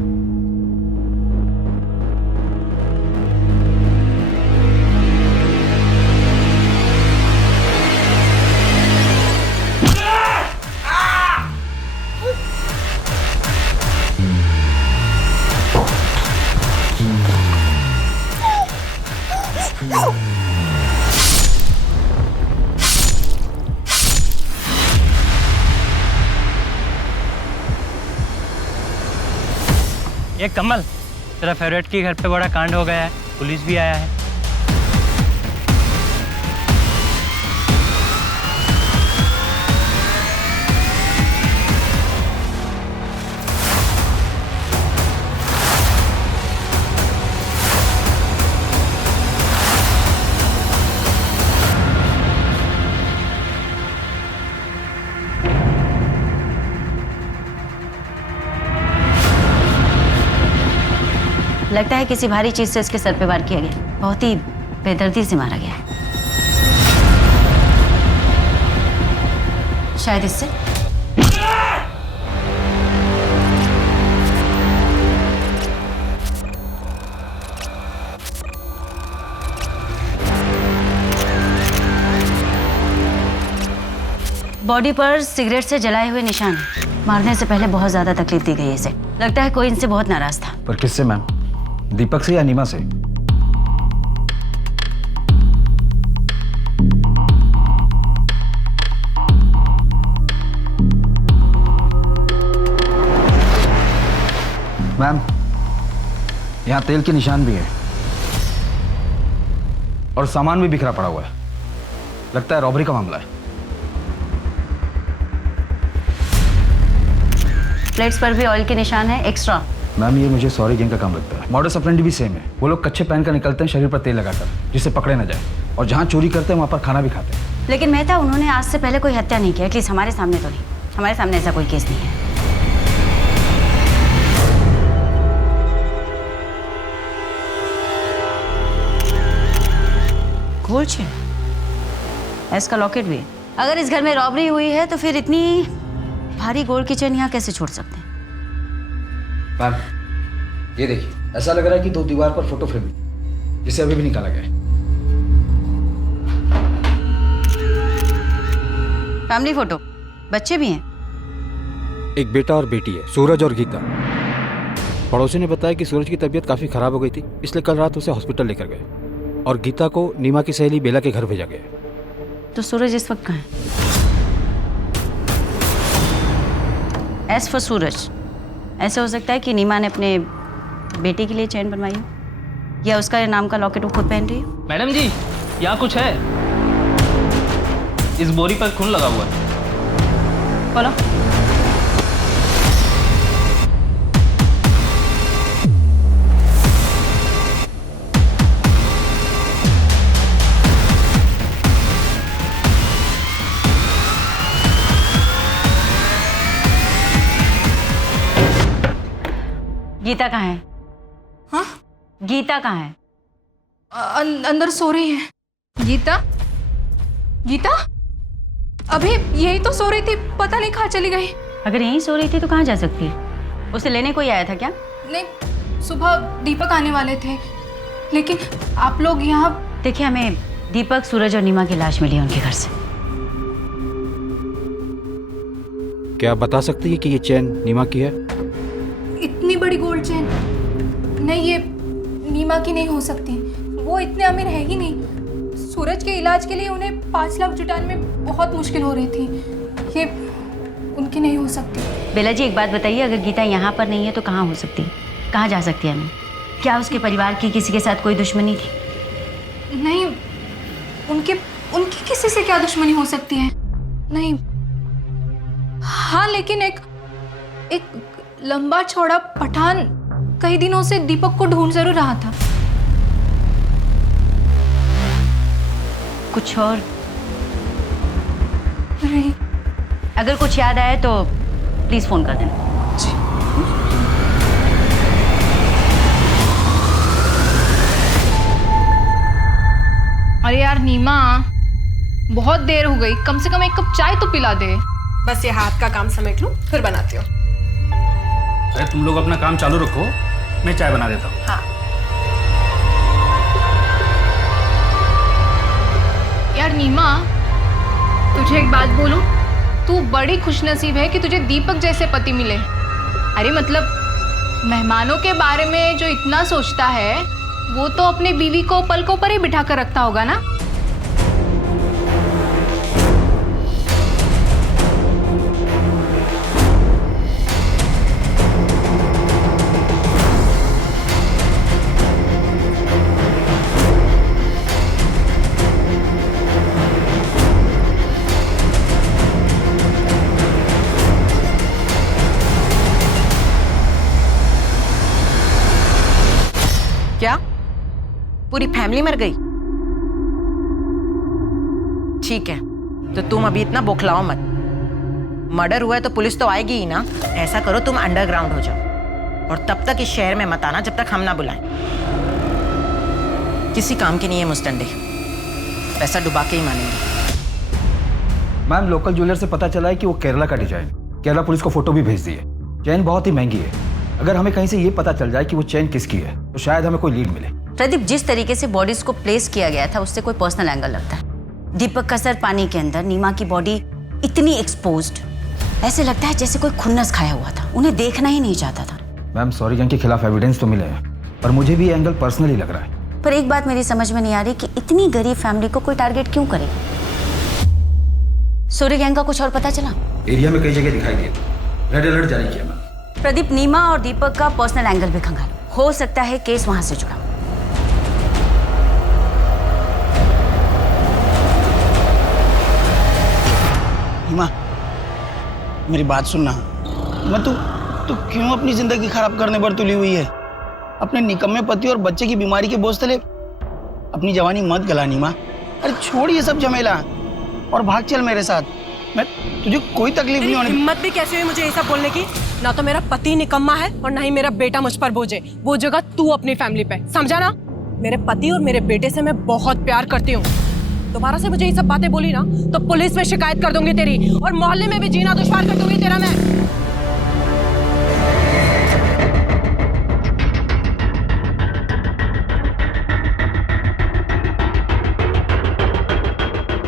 ये कमल, तेरा फेवरेट के घर पे बड़ा कांड हो गया है, पुलिस भी आया है। लगता है किसी भारी चीज से इसके सर पे वार किया गया। बहुत ही बेदर्दी से मारा गया। शायद इससे। बॉडी पर सिगरेट से जलाए हुए निशान हैं। मारने से पहले बहुत ज्यादा तकलीफ दी गई इसे। लगता है कोई इनसे बहुत नाराज था। पर किससे मैम? दीपक से या नीमा से? मैम, यहाँ तेल के निशान भी हैं और सामान भी बिखरा पड़ा हुआ है। लगता है रॉबरी का मामला है। प्लेट्स पर भी ऑयल के निशान है एक्स्ट्रा। मैम, ये मुझे सॉरी गैंग का काम लगता है। मॉडस ऑपरेंडी भी सेम है। वो लोग कच्चे पहन कर निकलते हैं शरीर पर तेल लगाकर, जिससे पकड़े ना जाए, और जहाँ चोरी करते हैं वहाँ पर खाना भी खाते हैं। लेकिन मेहता, उन्होंने आज से पहले कोई हत्या नहीं की, एटलीस्ट हमारे सामने तो नहीं। हमारे सामने ऐसा कोई केस नहीं है। गोल्ड चेन, एस का लॉकेट भी है। अगर इस घर में रॉबरी हुई है तो फिर इतनी भारी गोल्ड की चेन यहाँ कैसे छोड़ सकते हैं? मैम, ये देखिए, ऐसा लग रहा है कि दो दीवार पर फोटो फ्रेम है, जिसे अभी भी निकाला गया है। फैमिली फोटो, बच्चे भी हैं। एक बेटा और बेटी है, सूरज और गीता। पड़ोसी ने बताया कि सूरज की तबीयत काफी खराब हो गई थी, इसलिए कल रात उसे हॉस्पिटल लेकर गए और गीता को नीमा की सहेली बेला के घर भेजा गया। तो सूरज इस वक्त कहाँ है? एस फॉर सूरज, ऐसा हो सकता है कि नीमा ने अपने बेटे के लिए चेन बनवाई हो, या उसका नाम का लॉकेट वो खुद पहन रही हो। मैडम जी, यहाँ कुछ है। इस बोरी पर खून लगा हुआ है। बोलो। गीता कहाँ है? हाँ? गीता कहाँ है? अंदर सो रही है। गीता? गीता? अभी यही तो सो रही थी, पता नहीं कहाँ चली गई। अगर यहीं सो रही थी तो कहाँ जा सकती है? उसे लेने कोई आया था क्या? नहीं, सुबह दीपक आने वाले थे, लेकिन आप लोग यहाँ। देखिए, हमें दीपक, सूरज और नीमा की लाश मिली है उनके घर से। क्या आप बता सकती है कि ये चैन नीमा की है? इतनी बड़ी गोल्ड चेन? नहीं, ये नीमा की नहीं हो सकती। वो इतने अमीर है ही नहीं। सूरज के इलाज के लिए उन्हें 5 लाख जुटाने में बहुत मुश्किल हो रही थी। ये उनकी नहीं हो सकती। बेला जी, एक बात बताइए, अगर गीता यहाँ पर नहीं है तो कहाँ हो सकती है? कहाँ जा सकती है? हमें क्या उसके परिवार की किसी के साथ कोई दुश्मनी थी? नहीं, उनकी किसी से क्या दुश्मनी हो सकती है? नहीं। हाँ, लेकिन एक लंबा चौड़ा पठान कई दिनों से दीपक को ढूंढ जरूर रहा था। कुछ और? नहीं। अगर कुछ याद आए तो प्लीज फोन कर देना। अरे यार नीमा, बहुत देर हो गई, कम से कम 1 कप चाय तो पिला दे। बस ये हाथ का काम समेट लूं, फिर बनाती हूँ। अरे तुम लोग अपना काम चालू रखो, मैं चाय बना देता हूँ। हाँ। यार नीमा, तुझे एक बात बोलूं, तू बड़ी खुशनसीब है कि तुझे दीपक जैसे पति मिले। अरे मतलब मेहमानों के बारे में जो इतना सोचता है, वो तो अपनी बीवी को पलकों पर ही बिठा कर रखता होगा ना। क्या पूरी फैमिली मर गई? ठीक है, तो तुम अभी इतना बौखलाओ मत। मर्डर हुआ है तो पुलिस तो आएगी ही ना। ऐसा करो, तुम अंडरग्राउंड हो जाओ और तब तक इस शहर में मत आना जब तक हम ना बुलाएं। किसी काम के नहीं है मुस्टंडे, पैसा डुबा के ही मानेंगे। मैम, लोकल ज्वेलर से पता चला है कि वो केरला का डिजाइन। केरला पुलिस को फोटो भी भेज दी है। चैन बहुत ही महंगी है। अगर हमें कहीं से ये पता चल जाए कि वो चैन किसकी है तो शायद हमें कोई लीड मिले। प्रदीप, जिस तरीके से बॉडीज को प्लेस किया गया था उससे कोई पर्सनल एंगल लगता है। दीपक का सर पानी के अंदर, नीमा की बॉडी इतनी एक्सपोज्ड, ऐसे लगता है जैसे कोई खुन्नस खाया हुआ था। उन्हें देखना ही नहीं चाहता था। मैम, सॉरी गैंग के खिलाफ एविडेंस तो मिले हैं, पर मुझे भी ये एंगल पर्सनली लग रहा है। पर एक बात मेरी समझ में नहीं आ रही कि इतनी गरीब फैमिली को कोई टारगेट क्यों करे। सूर्य गैंग का कुछ और पता चला? एरिया में कई जगह दिखाई दिए, रेड अलर्ट जारी किया मैम। प्रदीप, नीमा और दीपक का पर्सनल एंगल भी खंगालो, हो सकता है केस वहां से जुड़ा। नीमा, मेरी बात सुनना। मैं तू क्यों अपनी जिंदगी खराब करने पर तुली हुई है? अपने निकम्मे पति और बच्चे की बीमारी के बोझ तले अपनी जवानी मत गला नीमा। अरे छोड़ ये सब झमेला और भाग चल मेरे साथ। मैं तुझे कोई तकलीफ नहीं होने। हिम्मत भी कैसे हुई मुझे ये सब बोलने की? ना तो मेरा पति निकम्मा है और ना ही मेरा बेटा मुझ पर बोझे। वो जगह तू अपनी फैमिली पे, समझा ना? मेरे पति और मेरे बेटे से मैं बहुत प्यार करती हूँ। दोबारा से मुझे ये सब बातें बोली ना तो पुलिस में शिकायत कर दूंगी तेरी, और मोहल्ले में भी जीना दुश्वार कर दूंगी तेरा मैं।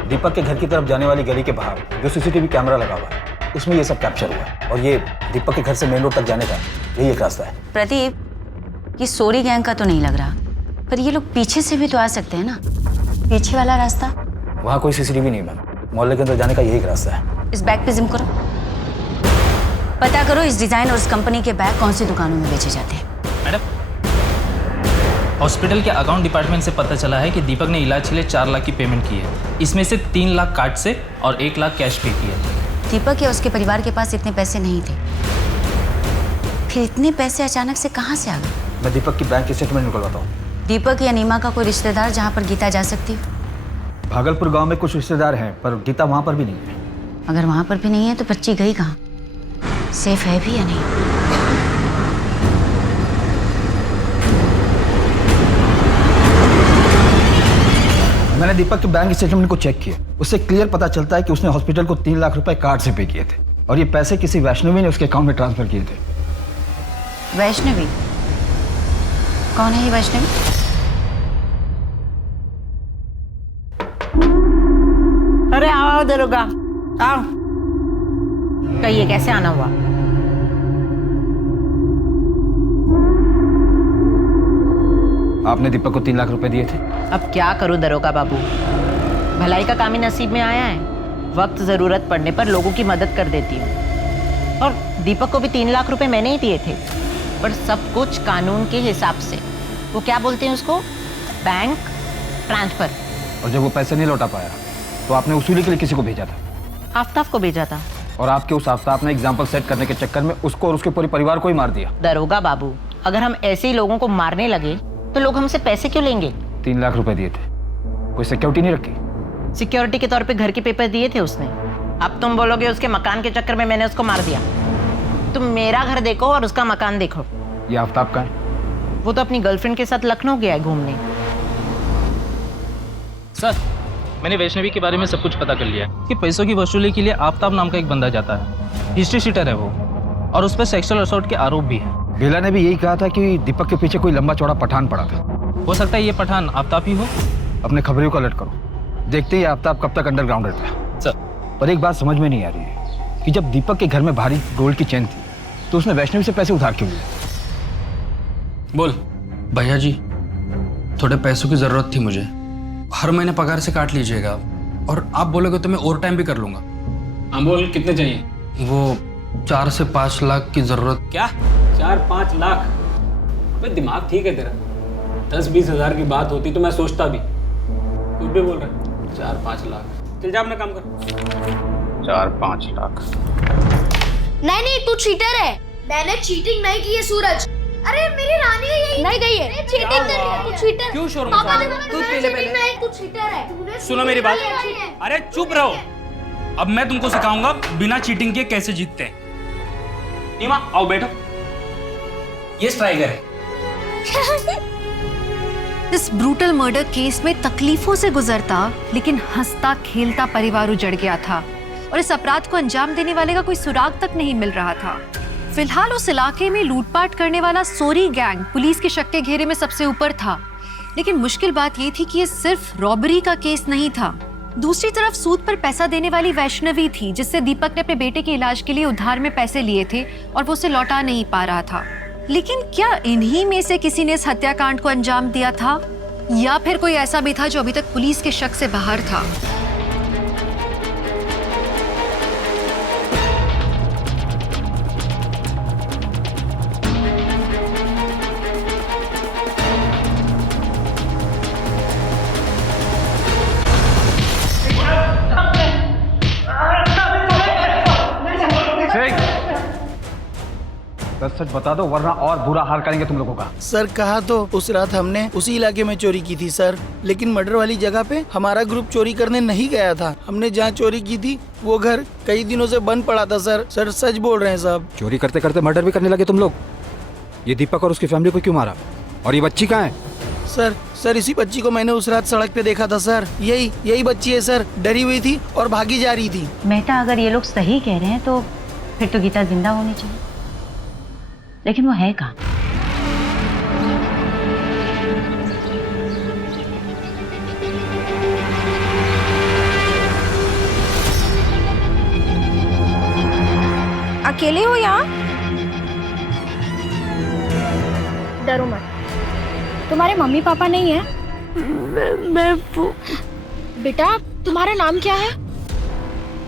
दीपक के घर की तरफ जाने वाली गली के बाहर जो सीसीटीवी कैमरा लगा हुआ है उसमें ये सब कैप्चर हुआ है, और ये दीपक के घर से मेन रोड तक जाने का यही एक रास्ता है। प्रदीप, ये सोरी गैंग का तो नहीं लग रहा, पर ये लोग पीछे से भी तो आ सकते हैं ना। पीछे वाला रास्ता? वहाँ कोई सीसीटीवी नहीं मैम, मोहल्ले के अंदर जाने का यही एक रास्ता है। इस बैग पे जिम करो, पता करो इस डिजाइन और इस कंपनी के बैग कौन सी दुकानों में बेचे जाते हैं। मैडम, हॉस्पिटल के अकाउंट डिपार्टमेंट से पता चला है कि दीपक ने इलाज के लिए 4 लाख की पेमेंट की है। इसमें से 3 लाख कार्ड से और 1 लाख कैश पे किया है। दीपक या उसके परिवार के पास इतने पैसे नहीं थे, फिर इतने पैसे अचानक से कहाँ से आ गए? मैं दीपक की बैंक स्टेटमेंट निकलवाता हूँ। दीपक या नीमा का कोई रिश्तेदार जहाँ पर गीता जा सकती है? भागलपुर गांव में कुछ रिश्तेदार हैं, पर गीता वहाँ पर भी नहीं है। अगर वहाँ पर भी नहीं है तो बच्ची गई कहाँ? सेफ है भी या नहीं? दीपक के बैंक स्टेटमेंट को चेक किया, उससे क्लियर पता चलता है कि उसने हॉस्पिटल को 3 लाख रुपए कार्ड से पे किए थे और ये पैसे किसी वैष्णवी ने उसके अकाउंट में ट्रांसफर किए थे। वैष्णवी? कौन है ये वैष्णवी? अरे आओ दरोगा, आओ। कहिए कैसे आना हुआ? आपने दीपक को 3 लाख रुपए दिए थे। अब क्या करूं दरोगा बाबू, भलाई का काम ही नसीब में आया है। वक्त जरूरत पड़ने पर लोगों की मदद कर देती हूँ। और दीपक को भी 3 लाख रुपए मैंने ही दिए थे, पर सब कुछ कानून के हिसाब से। वो क्या बोलते हैं उसको, बैंक ट्रांसफर। और जब वो पैसे नहीं लौटा पाया तो आपने वसूली के लिए किसी को भेजा था? आफ्ताब को भेजा था। और आपके उस आफ्ताब ने एग्जाम्पल सेट करने के चक्कर में उसको और उसके पूरे परिवार को ही मार दिया। दरोगा बाबू, अगर हम ऐसे ही लोगों को मारने लगे तो लोग हमसे पैसे क्यों लेंगे? 3 लाख रुपए दिए थे, कोई सिक्योरिटी नहीं रखी? सिक्योरिटी के तौर पे घर के पेपर दिए थे उसने। अब तुम बोलोगे उसके मकान के चक्कर में मैंने उसको मार दिया। तुम मेरा घर देखो और उसका मकान देखो। ये आफ्ताब का है? वो तो अपनी गर्लफ्रेंड के साथ लखनऊ गया है घूमने। सर, मैंने वैष्णवी के बारे में सब कुछ पता कर लिया कि पैसों की वसूली के लिए आफ्ताब नाम का एक बंदा जाता है। हिस्ट्री शीटर है वो, और उस पर सेक्सुअल असॉल्ट के आरोप भी है। बेला ने भी यही कहा था कि दीपक के पीछे कोई लंबा चौड़ा पठान पड़ा था। हो सकता है ये पठान आफ्ताब ही हो। अपने खबरों को अलर्ट करो, देखते ही आफ्ताब कब तक अंडरग्राउंड रहता है। सर, पर एक बात समझ में नहीं आ रही है कि जब दीपक के घर में भारी गोल्ड की चेन थी तो उसने वैष्णवी से पैसे उधार क्यों लिए? बोल। भैया जी, थोड़े पैसों की जरूरत थी मुझे। हर महीने पगार से काट लीजिएगा, और आप बोलोगे तो मैं ओवर टाइम भी कर लूंगा। हाँ बोल, कितने चाहिए? वो 4 से 5 लाख की जरूरत। क्या 4-5 लाख? भाई दिमाग ठीक है तेरा? 10-20 हज़ार की बात होती तो मैं सोचता भी। कुछ भी बोल रहा है। 4-5 लाख, चल जा अपना काम कर। 4-5 लाख? नहीं, तू चीटर है। मैंने चीटिंग नहीं की है सूरज। अरे मेरी रानी है यही नहीं गई है। चीटिंग कर रही है तू, चीटर। क्यों शोर मचा रहे हो? तू पहले तू चीटर है। सुनो मेरी बात। अरे चुप रहो। अब मैं तुमको सिखाऊंगा बिना चीटिंग के कैसे जीतते हैं। नीमा आओ बैठो। ये स्ट्राइकर है। इस ब्रूटल मर्डर केस में तकलीफों से गुजरता लेकिन हंसता खेलता परिवार उजड़ गया था और इस अपराध को अंजाम देने वाले का कोई सुराग तक नहीं मिल रहा था। फिलहाल उस इलाके में लूटपाट करने वाला सोरी गैंग पुलिस के शक के घेरे में सबसे ऊपर था, लेकिन मुश्किल बात ये थी कि ये सिर्फ रॉबरी का केस नहीं था। दूसरी तरफ सूद पर पैसा देने वाली वैष्णवी थी, जिससे दीपक ने अपने बेटे के इलाज के लिए उधार में पैसे लिए थे और वो उसे लौटा नहीं पा रहा था। लेकिन क्या इन्हीं में से किसी ने इस हत्याकांड को अंजाम दिया था, या फिर कोई ऐसा भी था जो अभी तक पुलिस के शक से बाहर था? सच बता दो वरना और बुरा हाल करेंगे तुम लोगों का। सर कहा तो उस रात हमने उसी इलाके में चोरी की थी सर, लेकिन मर्डर वाली जगह पे हमारा ग्रुप चोरी करने नहीं गया था। हमने जहाँ चोरी की थी वो घर कई दिनों से बंद पड़ा था सर। सर सच बोल रहे हैं साहब। चोरी करते करते मर्डर भी करने लगे तुम लोग। ये दीपक और उसकी फैमिली को क्यों मारा, और ये बच्ची कहाँ है? सर इसी बच्ची को मैंने उस रात सड़क पे देखा था सर। यही बच्ची है सर, डरी हुई थी और भागी जा रही थी। मेहता, अगर ये लोग सही कह रहे हैं तो फिर तो गीता जिंदा होनी चाहिए, लेकिन वो है कहाँ? अकेले हो यहाँ? डरो मत, तुम्हारे मम्मी पापा नहीं है? बेटा तुम्हारा नाम क्या है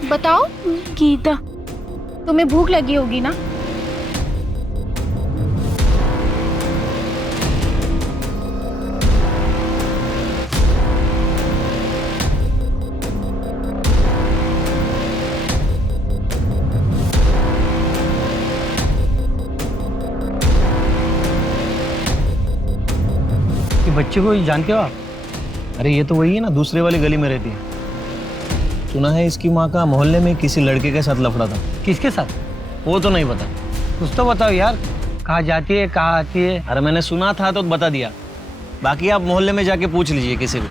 बताओ? गीता। तुम्हें भूख लगी होगी ना? बच्चे को जानते हो आप? अरे ये तो वही है ना, दूसरे वाली गली में रहती है। सुना है इसकी माँ का मोहल्ले में किसी लड़के के साथ लफड़ा था। किसके साथ? वो तो नहीं पता। कुछ तो बताओ यार, कहाँ जाती है कहाँ आती है? अरे मैंने सुना था तो बता दिया, बाकी आप मोहल्ले में जाके पूछ लीजिए किसी भी।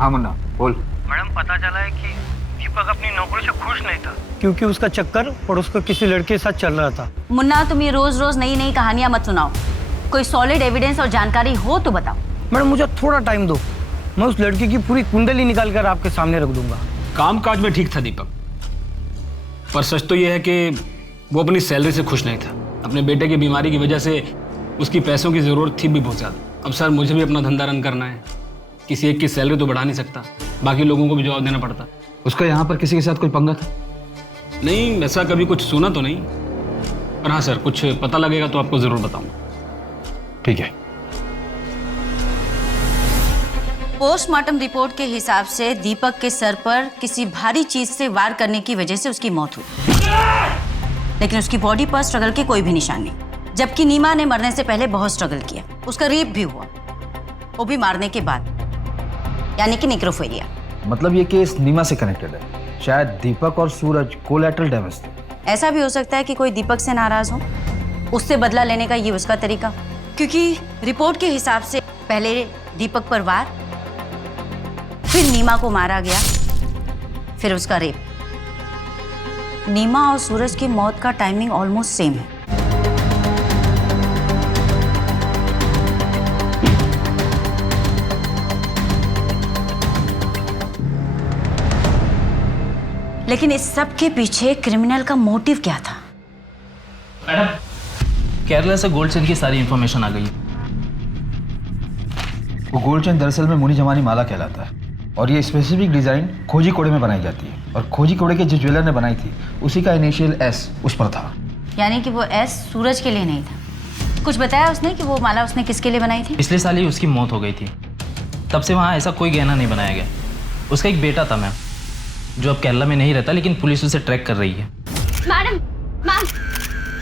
हाँ मुन्ना बोल। मैडम पता चला है कि दीपक अपनी नौकरी से खुश नहीं था क्योंकि उसका चक्कर और उसका किसी लड़के के साथ चल रहा था। मुन्ना तुम ये रोज रोज नई नई कहानियां मत सुनाओ, कोई सॉलिड एविडेंस और जानकारी हो तो बताओ। मैडम मुझे थोड़ा टाइम दो, मैं उस लड़के की पूरी कुंडली निकाल कर आपके सामने रख दूंगा। कामकाज में ठीक था दीपक, पर सच तो यह है कि वो अपनी सैलरी से खुश नहीं था। अपने बेटे की बीमारी की वजह से उसकी पैसों की ज़रूरत थी भी बहुत ज़्यादा। अब सर मुझे भी अपना धंधा रन करना है, किसी एक की सैलरी तो बढ़ा नहीं सकता, बाकी लोगों को भी जवाब देना पड़ता। उसका यहाँ पर किसी के साथ कोई पंगा था? नहीं, ऐसा कभी कुछ सुना तो नहीं, पर हाँ सर कुछ पता लगेगा तो आपको ज़रूर बताऊँगा। ठीक है। पोस्टमार्टम रिपोर्ट के हिसाब से दीपक के सर पर किसी भारी चीज से वार करने की वजह से उसकी मौत हुई, लेकिन उसकी बॉडी पर स्ट्रगल के कोई भी निशान नहीं। जबकि नीमा ने मरने से पहले बहुत स्ट्रगल किया, उसका रेप भी हुआ, वो भी मारने के बाद, यानी कि नेक्रोफिलिया। मतलब ये केस नीमा से कनेक्टेड है। शायद दीपक और सूरज कोलैटरल डैमेज थे। ऐसा भी हो सकता है कि कोई दीपक से नाराज हो, उससे बदला लेने का ये उसका तरीका, क्योंकि रिपोर्ट के हिसाब से पहले दीपक पर वार, फिर नीमा को मारा गया, फिर उसका रेप। नीमा और सूरज की मौत का टाइमिंग ऑलमोस्ट सेम है। लेकिन इस सब के पीछे क्रिमिनल का मोटिव क्या था? मैडम, केरला से गोल्ड चेन की सारी इंफॉर्मेशन आ गई है। वो गोल्ड चेन दरअसल में मुनी जमानी माला कहलाता है और ये स्पेसिफिक डिजाइन खोजी कोड़े में बनाई जाती है और खोजी कोड़े के जिस ज्वेलर ने बनाई थी उसी का इनिशियल एस उस पर था। यानी कि वो एस सूरज के लिए नहीं था। कुछ बताया उसने कि वो माला उसने किसके लिए बनाई थी? पिछले साल ही उसकी मौत हो गई थी, तब से वहाँ ऐसा कोई गहना नहीं बनाया गया। उसका एक बेटा था मैम, जो अब केरला में नहीं रहता, लेकिन पुलिस उसे ट्रैक कर रही है। Ma'am,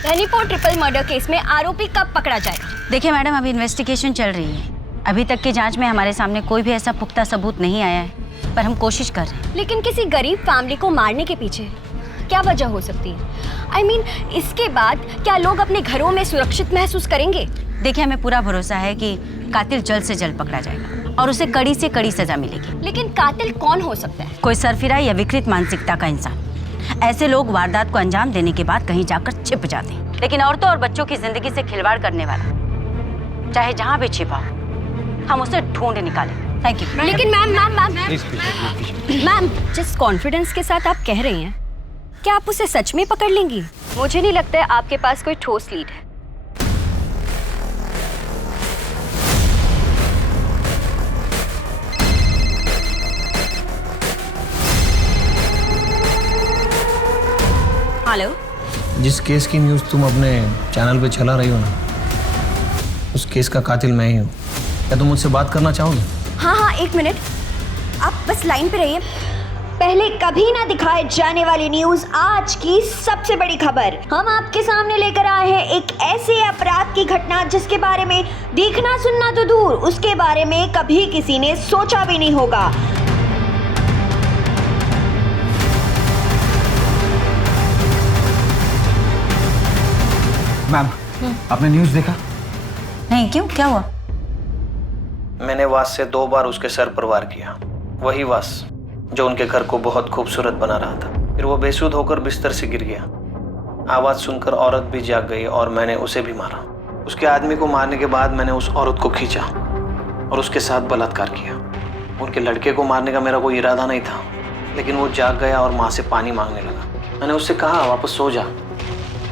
telephone triple murder case में आरोपी कब पकड़ा जाएगा? देखिए मैडम, अभी इन्वेस्टिगेशन चल रही है। अभी तक की जांच में हमारे सामने कोई भी ऐसा पुख्ता सबूत नहीं आया है, पर हम कोशिश कर रहे हैं। लेकिन किसी गरीब फैमिली को मारने के पीछे क्या वजह हो सकती है? I mean, इसके बाद क्या लोग अपने घरों में सुरक्षित महसूस करेंगे? देखिए, हमें पूरा भरोसा है कि कातिल जल्द से जल्द पकड़ा जाएगा और उसे कड़ी से कड़ी सजा मिलेगी। लेकिन कातिल कौन हो सकता है? कोई सरफिरा या विकृत मानसिकता का इंसान। ऐसे लोग वारदात को अंजाम देने के बाद कहीं जाकर छिप जाते हैं, लेकिन औरतों और बच्चों की जिंदगी से खिलवाड़ करने वाला चाहे जहाँ भी छिपा हो, हम उसे ढूंढ निकालें। Thank you. लेकिन मैम, जिस कॉन्फिडेंस के साथ आप कह रही हैं, क्या आप उसे सच में पकड़ लेंगी? मुझे नहीं लगता है आपके पास कोई ठोस लीड है। हेलो, जिस केस की न्यूज़ तुम अपने चैनल पे चला रही हो ना, उस केस का कातिल मैं ही हूँ। क्या तुम मुझसे बात करना चाहोगे? हाँ, एक मिनट, आप बस लाइन पे रहिए। पहले कभी ना दिखाए जाने वाली न्यूज, आज की सबसे बड़ी खबर हम आपके सामने लेकर आए हैं। एक ऐसे अपराध की घटना जिसके बारे में देखना सुनना तो दूर, उसके बारे में कभी किसी ने सोचा भी नहीं होगा। मैम, आपने न्यूज़ देखा? नहीं, क्यों, क्या हुआ? मैंने वास से 2 बार उसके सर पर वार किया। वही वास जो उनके घर को बहुत खूबसूरत बना रहा था। फिर वो बेसुध होकर बिस्तर से गिर गया। आवाज़ सुनकर औरत भी जाग गई और मैंने उसे भी मारा। उसके आदमी को मारने के बाद मैंने उस औरत को खींचा और उसके साथ बलात्कार किया। उनके लड़के को मारने का मेरा कोई इरादा नहीं था, लेकिन वो जाग गया और माँ से पानी मांगने लगा। मैंने उससे कहा वापस सो जा,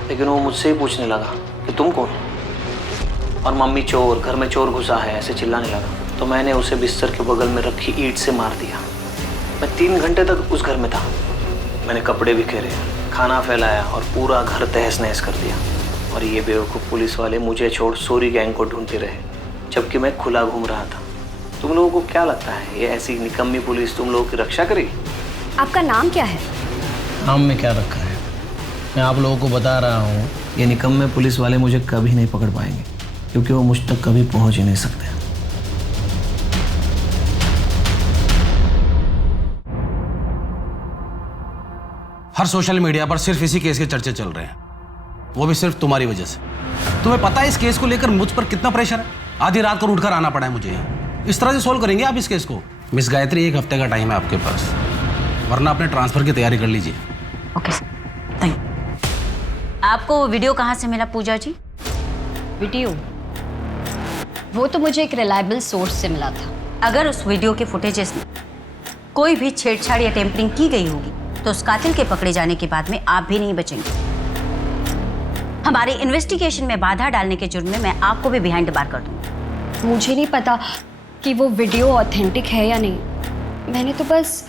लेकिन वो मुझसे ही पूछने लगा कि तुम कौन हो, और मम्मी चोर, घर में चोर घुसा है, ऐसे चिल्लाने लगा। तो मैंने उसे बिस्तर के बगल में रखी ईंट से मार दिया। मैं 3 घंटे तक उस घर में था। मैंने कपड़े बिखेरे, खाना फैलाया और पूरा घर तहस नहस कर दिया। और ये बेवकूफ़ पुलिस वाले मुझे छोड़ सोरी गैंग को ढूंढते रहे, जबकि मैं खुला घूम रहा था। तुम लोगों को क्या लगता है ये ऐसी निकम्मी पुलिस तुम लोगों की रक्षा करेगी? आपका नाम क्या है? नाम में क्या रखा है, मैं आप लोगों को बता रहा हूँ, ये निकम्मे पुलिस वाले मुझे कभी नहीं पकड़ पाएंगे, क्योंकि वो मुझ तक कभी पहुँच ही नहीं सकते। हर सोशल मीडिया पर सिर्फ इसी केस के चर्चे चल रहे हैं, वो भी सिर्फ तुम्हारी वजह से। तुम्हें पता है इस केस को लेकर मुझ पर कितना प्रेशर है? आधी रात को उठकर आना पड़ा है मुझे। इस तरह से सोल्व करेंगे आप इस केस को? मिस गायत्री, 1 हफ्ते का टाइम है आपके पास, वरना अपने ट्रांसफ़र की तैयारी कर लीजिए। Okay sir, thank. आपको वो वीडियो कहाँ से मिला पूजा जी? वीडियो वो तो मुझे एक रिलायबल सोर्स से मिला था। अगर उस वीडियो के फुटेजेस में कोई भी छेड़छाड़ या टेम्परिंग की गई होगी तो उस कातिल के पकड़े जाने के बाद में आप भी नहीं बचेंगे। हमारे इन्वेस्टिगेशन में बाधा डालने के जुर्म में मैं आपको भी बिहाइंड द बार कर दूंगी। मुझे नहीं पता कि वो वीडियो ऑथेंटिक है या नहीं। मैंने तो बस,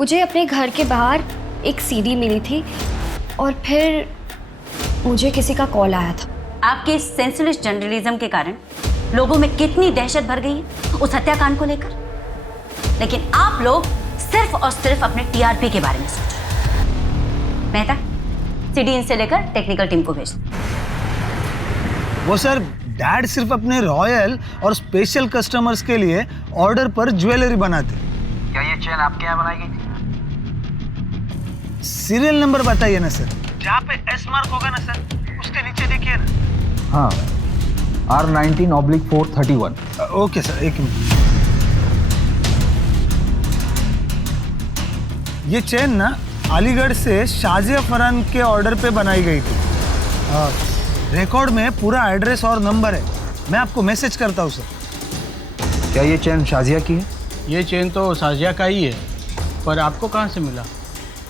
मुझे अपने घर के बाहर एक सीडी मिली थी और फिर मुझे किसी का कॉल आया था। आपके सेंसलेस जर्नलिज्म के कारण लोगों में कितनी दहशत भर गई है उस हत्याकांड को लेकर, लेकिन आप लोग सिर्फ और सिर्फ अपने टीआरपी के बारे में सोच रहे हैं। मेहता, सीडी इन से लेकर टेक्निकल टीम को भेज। वो सर, डैड सिर्फ अपने रॉयल और स्पेशल कस्टमर्स के लिए ऑर्डर पर ज्वेलरी बनाते। क्या ये चेन आपके यहाँ बनाई गई थी? सीरियल नंबर बताइए ना सर। जहाँ पे एस मार्क होगा ना सर, उसके नीचे देखिए ना। हाँ, R19/431। ओके सर, एक मिनट। ये चेन ना अलीगढ़ से शाजिया फरहान के ऑर्डर पे बनाई गई थी। रिकॉर्ड में पूरा एड्रेस और नंबर है, मैं आपको मैसेज करता हूँ सर। क्या ये चेन शाजिया की है? ये चेन तो शाजिया का ही है, पर आपको कहाँ से मिला?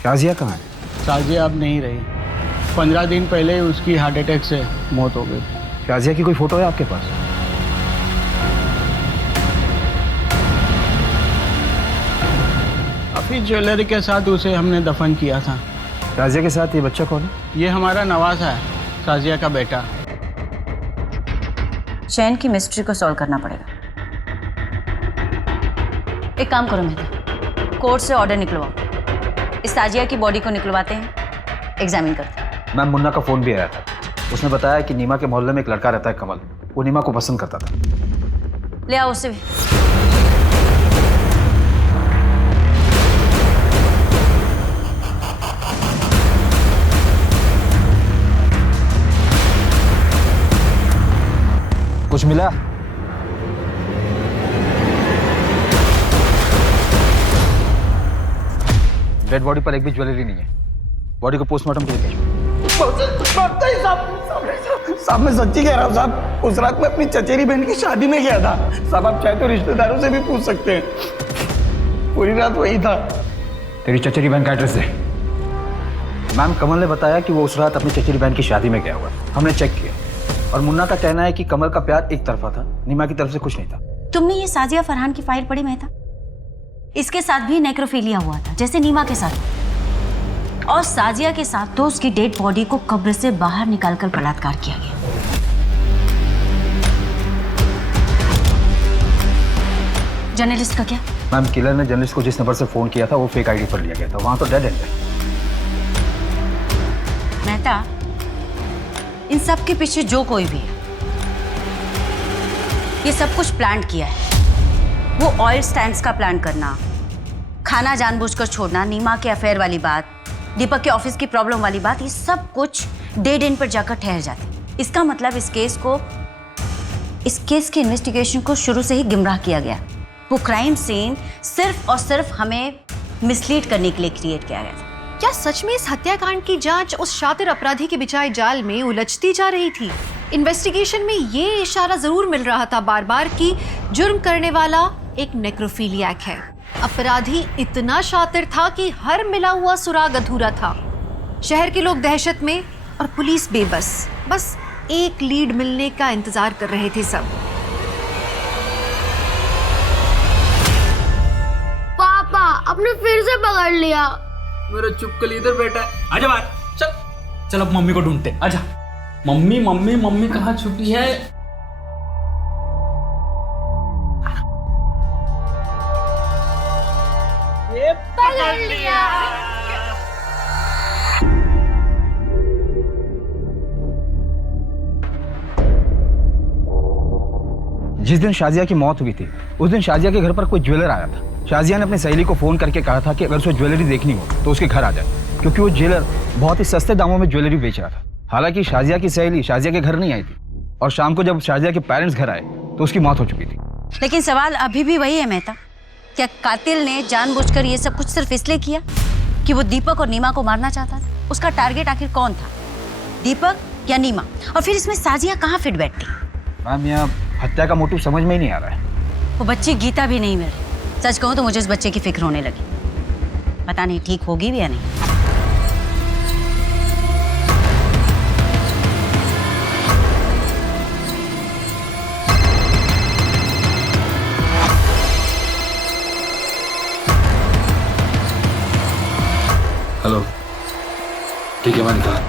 शाजिया कहाँ है? शाजिया अब नहीं रही, 15 दिन पहले ही उसकी हार्ट अटैक से मौत हो गई। शाजिया की कोई फोटो है आपके पास? अभी ज्वेलरी के साथ उसे हमने दफन किया था। शाजिया के साथ ये बच्चा कौन है? ये हमारा नवाज़ है, शाजिया का बेटा। चैन की मिस्ट्री को सॉल्व करना पड़ेगा। एक काम करो मेहता, कोर्ट से ऑर्डर निकलवाओ, इस ताजिया की बॉडी को निकलवाते हैं, एग्जामिन करते हैं। मैम, मुन्ना का फोन भी आया था, उसने बताया कि नीमा के मोहल्ले में एक लड़का रहता है कमल, वो नीमा को पसंद करता था। ले आओ उसे भी। कुछ मिला? डेड बॉडी पर एक भी ज्वेलरी नहीं है। बॉडी को पोस्टमार्टम के लिए भेजो। साहब, मैं सच्ची कह रहा हूँ साहब, उस रात मैं अपनी चचेरी बहन की शादी में गया था साहब। आप चाहे तो रिश्तेदारों से भी पूछ सकते हैं, पूरी रात वही था। तेरी चचेरी बहन का एड्रेस दे। मैम, कमल ने बताया कि वो उस रात अपनी चचेरी बहन की शादी में गया हुआ। हमने चेक किया और मुन्ना का कहना है कि कमल का प्यार एक तरफा था, नीमा की तरफ से कुछ नहीं था। तुमने ये साजिया फरहान की फाइल पढ़ी मेहता? इसके साथ भी नेक्रोफिलिया हुआ था, जैसे नीमा के साथ, और साजिया के साथ तो उसकी डेड बॉडी को कब्र से बाहर निकालकर बलात्कार किया गया। जर्नलिस्ट का क्या? मैम, किलर ने जर्नलिस्ट को जिस नंबर से फोन किया था वो फेक आईडी पर लिया गया था, वहां तो डेड एंड है। मेहता, इन सब के पीछे जो कोई भी है, ये सब कुछ प्लान किया है। वो ऑयल स्टैंड्स का प्लान करना, खाना जानबूझकर छोड़ना, नीमा के अफेयर वाली बात, दीपक के ऑफिस की प्रॉब्लम वाली बात, ये सब कुछ डेड एंड पर जाकर ठहर जाते। इसका मतलब इस केस के इन्वेस्टिगेशन को शुरू से ही गुमराह किया गया। वो क्राइम सीन सिर्फ और सिर्फ हमें मिसलीड करने के लिए क्रिएट किया गया था। क्या सच में इस हत्याकांड की जांच उस शातिर अपराधी के बिछाए जाल में उलझती जा रही थी? इन्वेस्टिगेशन में ये इशारा जरूर मिल रहा था बार बार कि जुर्म करने वाला एक नेक्रोफिलियाक है। अपराधी इतना शातिर था कि हर मिला हुआ सुराग अधूरा था। शहर के लोग दहशत में और पुलिस बेबस, बस एक लीड मिलने का इंतजार कर रहे थे सब। पापा, आपने फिर से पकड़ लिया। मेरा चुपकली इधर बैठा है, आजा बाहर, चल चल। अब मम्मी को ढूंढते, आजा। मम्मी मम्मी मम्मी कहाँ छुपी है? ये पकड़ लिया। जिस दिन शाजिया की मौत हुई थी उस दिन शाजिया के घर पर कोई ज्वेलर आया था। शाजिया ने अपनी सहेली को फोन करके कहा था कि अगर उसे ज्वेलरी देखनी हो तो उसके घर आ जाए, क्योंकि वो ज्वेलर बहुत ही सस्ते दामों में ज्वेलरी बेच रहा था। हालांकि शाजिया की सहेली शाजिया के घर नहीं आई थी और शाम को जब शाजिया के पेरेंट्स घर आए तो उसकी मौत हो चुकी थी। लेकिन सवाल अभी भी वही है मेहता, क्या कातिल ने जानबूझकर ये सब कुछ सिर्फ इसलिए किया कि वो दीपक और नीमा को मारना चाहता था? उसका टारगेट आखिर कौन था, दीपक या नीमा? और फिर इसमें साजिया कहाँ फिट बैठती? मैम यहाँ हत्या का मोटिव समझ में ही नहीं आ रहा है। वो बच्ची गीता भी नहीं मिल रही। सच कहूँ तो मुझे उस बच्चे की फिक्र होने लगी। पता नहीं ठीक होगी भी या नहीं। हेलो, ठीक है मैं निकला।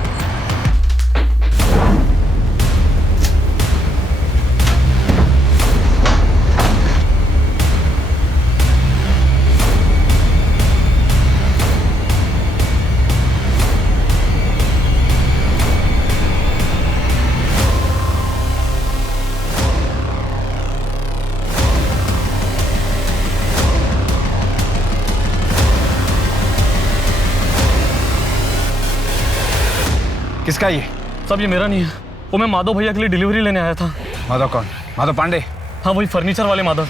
किसका ये? सब ये मेरा नहीं है, वो मैं माधव भैया के लिए डिलीवरी लेने आया था। माधव कौन? माधव पांडे? हाँ वही फर्नीचर वाले माधव।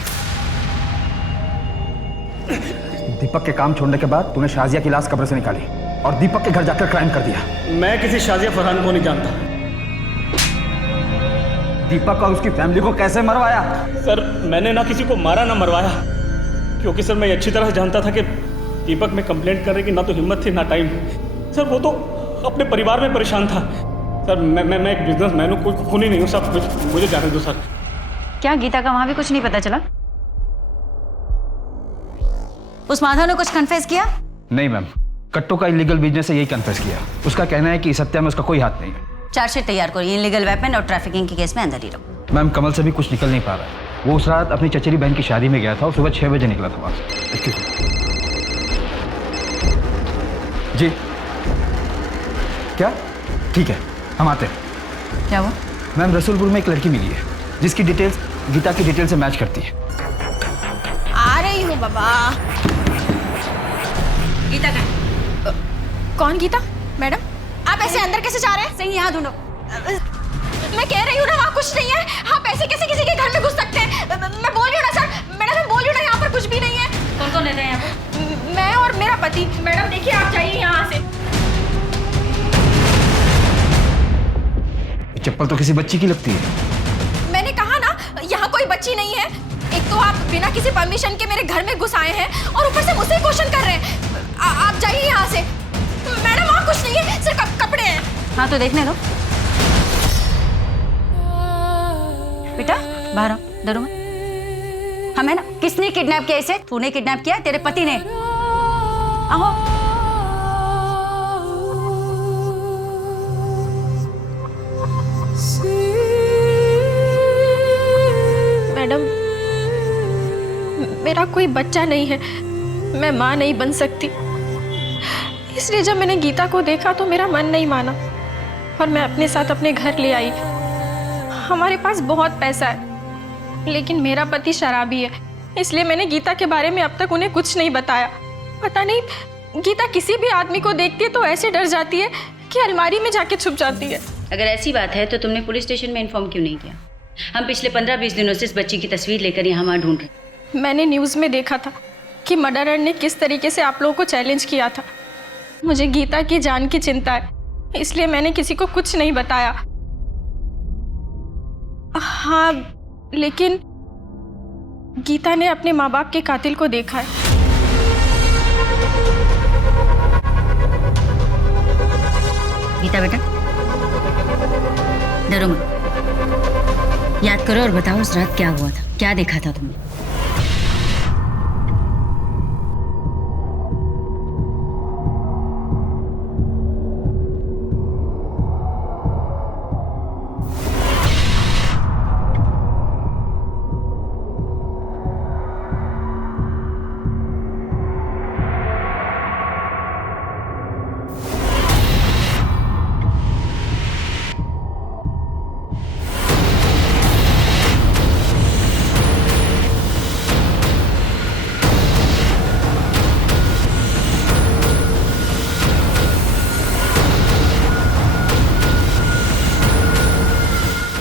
दीपक के काम छोड़ने के बाद तूने शाजिया की लाश कब्र से निकाली और दीपक के घर जाकर क्राइम कर दिया। मैं किसी शाजिया फरहान को नहीं जानता। दीपक और उसकी फैमिली को कैसे मरवाया? सर मैंने ना किसी को मारा ना मरवाया, क्योंकि सर मैं अच्छी तरह जानता था कि दीपक में कंप्लेंट करने की ना तो हिम्मत थी ना टाइम। सर वो तो अपने परिवार में परेशान था। सर मैं एक बिजनेसमैन हूँ, कोई खूनी नहीं हूँ। सब मुझे जाने दो सर। क्या गीता का वहां भी कुछ नहीं पता चला? उस माधव ने कुछ कन्फेस किया? नहीं मैम, कट्टो का इलीगल बिजनेस से यही कन्फेस किया। उसका कहना है कि इस हत्या में उसका कोई हाथ नहीं है। चार्जशीट तैयार करो, इलीगल वेपन और ट्रैफिकिंग के केस में अंदर ही रखो। मैम कमल से भी कुछ निकल नहीं पा रहा है। वो उस रात अपनी चचेरी बहन की शादी में गया था और सुबह 6 बजे निकला था वहां से। जी क्या? ठीक है हम आते हैं। क्या हुआ? मैम रसूलपुर में एक लड़की मिली है जिसकी डिटेल्स गीता की डिटेल से मैच करती है। आ रही हूँ बाबा। गीता का कौन गीता? मैडम आप ऐसे अंदर कैसे जा रहे हैं? सही यहाँ ढूंढो। मैं कह रही हूँ ना वहाँ कुछ नहीं है। आप ऐसे कैसे किसी के घर में घुस सकते हैं? मैं बोल रही हूँ ना सर, मैडम मैं बोल रही हूँ ना यहाँ पर कुछ भी नहीं है। कौन कौन रहता है यहाँ पर? मैं और मेरा पति। मैडम देखिए आप जाइए यहाँ से। चप्पल तो किसी बच्ची की लगती है। मैंने कहा ना यहाँ कोई बच्ची नहीं है। एक तो आप बिना किसी परमिशन के मेरे घर में घुस आए हैं और ऊपर से मुझसे क्वेश्चन कर रहे हैं। आप जाइए यहाँ से। मैडम वहाँ कुछ नहीं है, सिर्फ कपड़े हैं। हाँ तो देखने दो। बेटा बाहर आओ, डरो मत। हमें ना किसने किडनैप किया इसे? तूने किडनैप किया? तेरे पति ने? आओ। मैडम मेरा कोई बच्चा नहीं है, मैं माँ नहीं बन सकती। इसलिए जब मैंने गीता को देखा तो मेरा मन नहीं माना और मैं अपने साथ अपने घर ले आई। हमारे पास बहुत पैसा है लेकिन मेरा पति शराबी है, इसलिए मैंने गीता के बारे में अब तक उन्हें कुछ नहीं बताया। पता नहीं गीता किसी भी आदमी को देखती है तो ऐसे डर जाती है कि अलमारी में जाके छुप जाती है। अगर ऐसी बात है तो तुमने पुलिस स्टेशन में इन्फॉर्म क्यों नहीं किया? हम पिछले 15-20 दिनों से इस बच्ची की तस्वीर लेकर यहाँ वहाँ ढूंढ रहे। मैंने न्यूज़ में देखा था कि मर्डरर ने किस तरीके से आप लोगों को चैलेंज किया था। मुझे गीता की जान की चिंता है, इसलिए मैंने किसी को कुछ नहीं बताया। हाँ लेकिन गीता ने अपने माँ बाप के कातिल को देखा है। गीता बेटा डरो मत, याद करो और बताओ उस रात क्या हुआ था, क्या देखा था तुमने?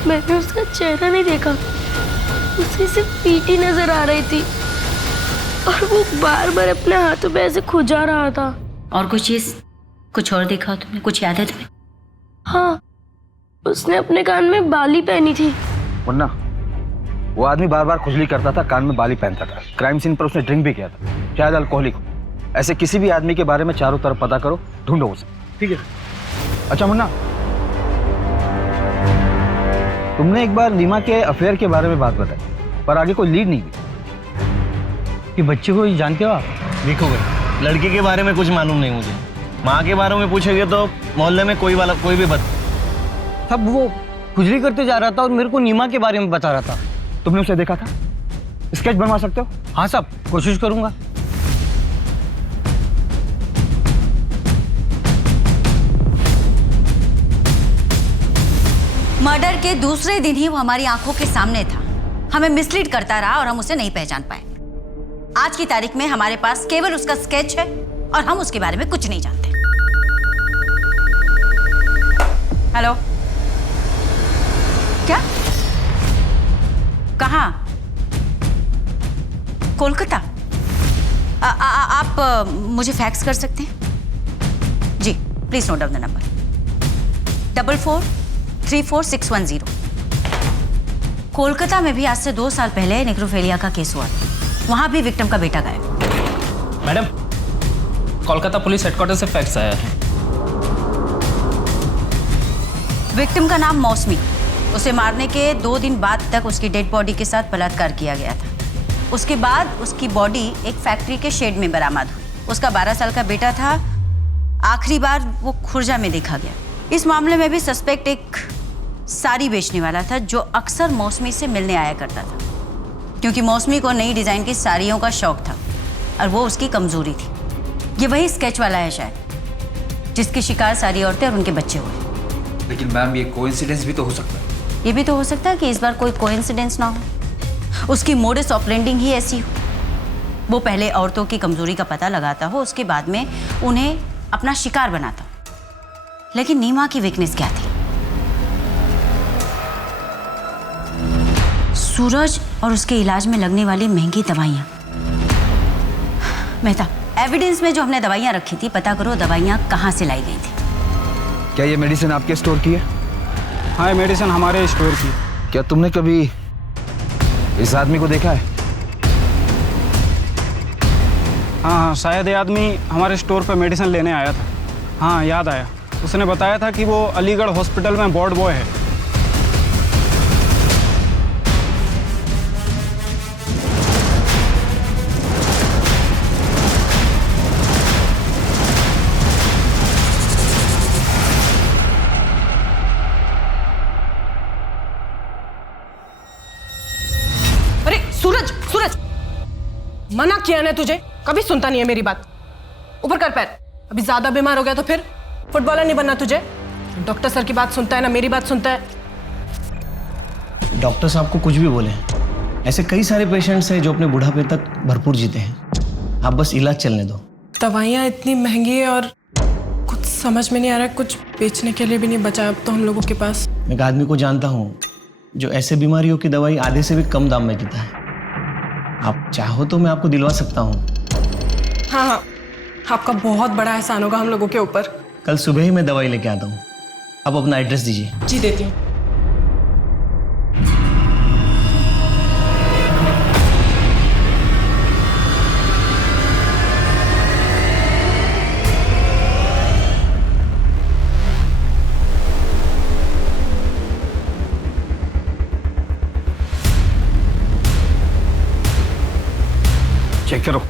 मैंने उसका चेहरा नहीं देखा, उसकी सिर्फ पीठ ही नजर आ रही थी। और वो बार बार अपने हाथों पे ऐसे खुजा रहा था। और कोई चीज, कुछ और देखा हो तुमने? कुछ याद है तुम्हें? हाँ, उसने अपने कान में बाली पहनी थी। मुन्ना, वो आदमी बार बार खुजली करता था, कान में बाली पहनता था। क्राइम सीन पर उसने ड्रिंक भी किया था, शायद अल्कोहलिक हो। ऐसे किसी भी आदमी के बारे में चारों तरफ पता करो, ढूंढो उसे। ठीक है। अच्छा मुन्ना, तुमने एक बार नीमा के अफेयर के बारे में बात बताई, पर आगे कोई लीड नहीं दी। कि बच्चे को जानते हो आप? देखो भाई, लड़के के बारे में कुछ मालूम नहीं मुझे। माँ के बारे में पूछोगे तो मोहल्ले में कोई भी तब वो खुजली करते जा रहा था और मेरे को नीमा के बारे में बता रहा था। तुमने उसे देखा था? स्केच बनवा सकते हो? हाँ साहब, कोशिश करूंगा। मर्डर के दूसरे दिन ही वो हमारी आंखों के सामने था, हमें मिसलीड करता रहा और हम उसे नहीं पहचान पाए। आज की तारीख में हमारे पास केवल उसका स्केच है और हम उसके बारे में कुछ नहीं जानते। हेलो, क्या? कहाँ? कोलकाता? आप मुझे फैक्स कर सकते हैं? जी, please note down the number 44346110। Kolkata में भी आज से 2 साल पहले नेक्रोफेलिया का केस हुआ था, वहां भी विक्टिम का बेटा गायब। मैडम, कोलकाता पुलिस हेडक्वार्टर से फैक्स आया है। विक्टिम का नाम मौसमी। उसे मारने के 2 दिन बाद तक उसकी डेड बॉडी के साथ बलात्कार किया गया था। उसके बाद उसकी बॉडी एक फैक्ट्री के शेड में बरामद हुई। उसका 12 साल का बेटा था। आखिरी बार वो खुर्जा में देखा गया। इस मामले में भी सस्पेक्ट एक साड़ी बेचने वाला था जो अक्सर मौसमी से मिलने आया करता था, क्योंकि मौसमी को नई डिजाइन की साड़ियों का शौक था और वो उसकी कमजोरी थी। ये वही स्केच वाला है शायद, जिसके शिकार सारी औरतें और उनके बच्चे हुए। लेकिन मैम, ये कोइंसिडेंस भी तो हो सकता है। ये भी तो हो सकता है कि इस बार कोई कोइंसिडेंस ना हो, उसकी मोडस ऑपरेंडिंग ही ऐसी हो। वो पहले औरतों की कमजोरी का पता लगाता हो, उसके बाद में उन्हें अपना शिकार बनाता हो। लेकिन नीमा की वीकनेस क्या थी? सूरज और उसके इलाज में लगने वाली महंगी दवाइयाँ। मेहता, एविडेंस में जो हमने दवाइयाँ रखी थी, पता करो दवाइयाँ कहाँ से लाई गई थी। क्या ये मेडिसिन आपके स्टोर की है? हाँ, ये मेडिसिन हमारे स्टोर की। क्या तुमने कभी इस आदमी को देखा है? हाँ, शायद ये आदमी हमारे स्टोर पे मेडिसिन लेने आया था। हाँ, याद आया। उसने बताया था कि वो अलीगढ़ हॉस्पिटल में वार्ड बॉय है। अरे सूरज, सूरज, मना किया ना तुझे, कभी सुनता नहीं है मेरी बात। ऊपर कर पैर। अभी ज्यादा बीमार हो गया तो फिर फुटबॉलर नहीं बनना तुझे। डॉक्टर सर की बात सुनता है ना मेरी बात सुनता है। डॉक्टर साहब को कुछ भी बोले, ऐसे कई सारे पेशेंट्स हैं जो अपने बुढ़ापे तक भरपूर जीते हैं। आप बस इलाज चलने दो। दवाइयाँ इतनी महंगी है और कुछ समझ में नहीं आ रहा, कुछ बेचने के लिए भी नहीं बचा अब तो हम लोगों के पास। मैं एक आदमी को जानता हूँ जो ऐसे बीमारियों की दवाई आधे से भी कम दाम में देता है। आप चाहो तो मैं आपको दिलवा सकता हूँ। हाँ हाँ, आपका बहुत बड़ा एहसान होगा हम लोगों के ऊपर। कल सुबह ही मैं दवाई लेके आता हूँ। आप अपना एड्रेस दीजिए। जी, देती हूँ। चेक करो।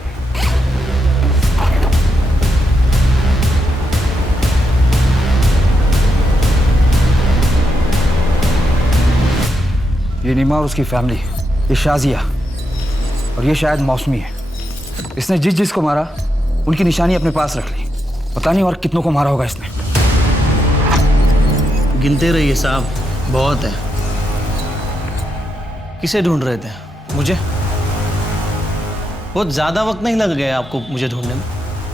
ये नीमा और उसकी फैमिली, ये शाजिया और ये शायद मौसमी है। इसने जिस जिस को मारा उनकी निशानी अपने पास रख ली। पता नहीं और कितनों को मारा होगा इसने। गिनते रहिए साहब, बहुत है। किसे ढूंढ रहे थे? मुझे? बहुत ज़्यादा वक्त नहीं लग गया आपको मुझे ढूंढने में,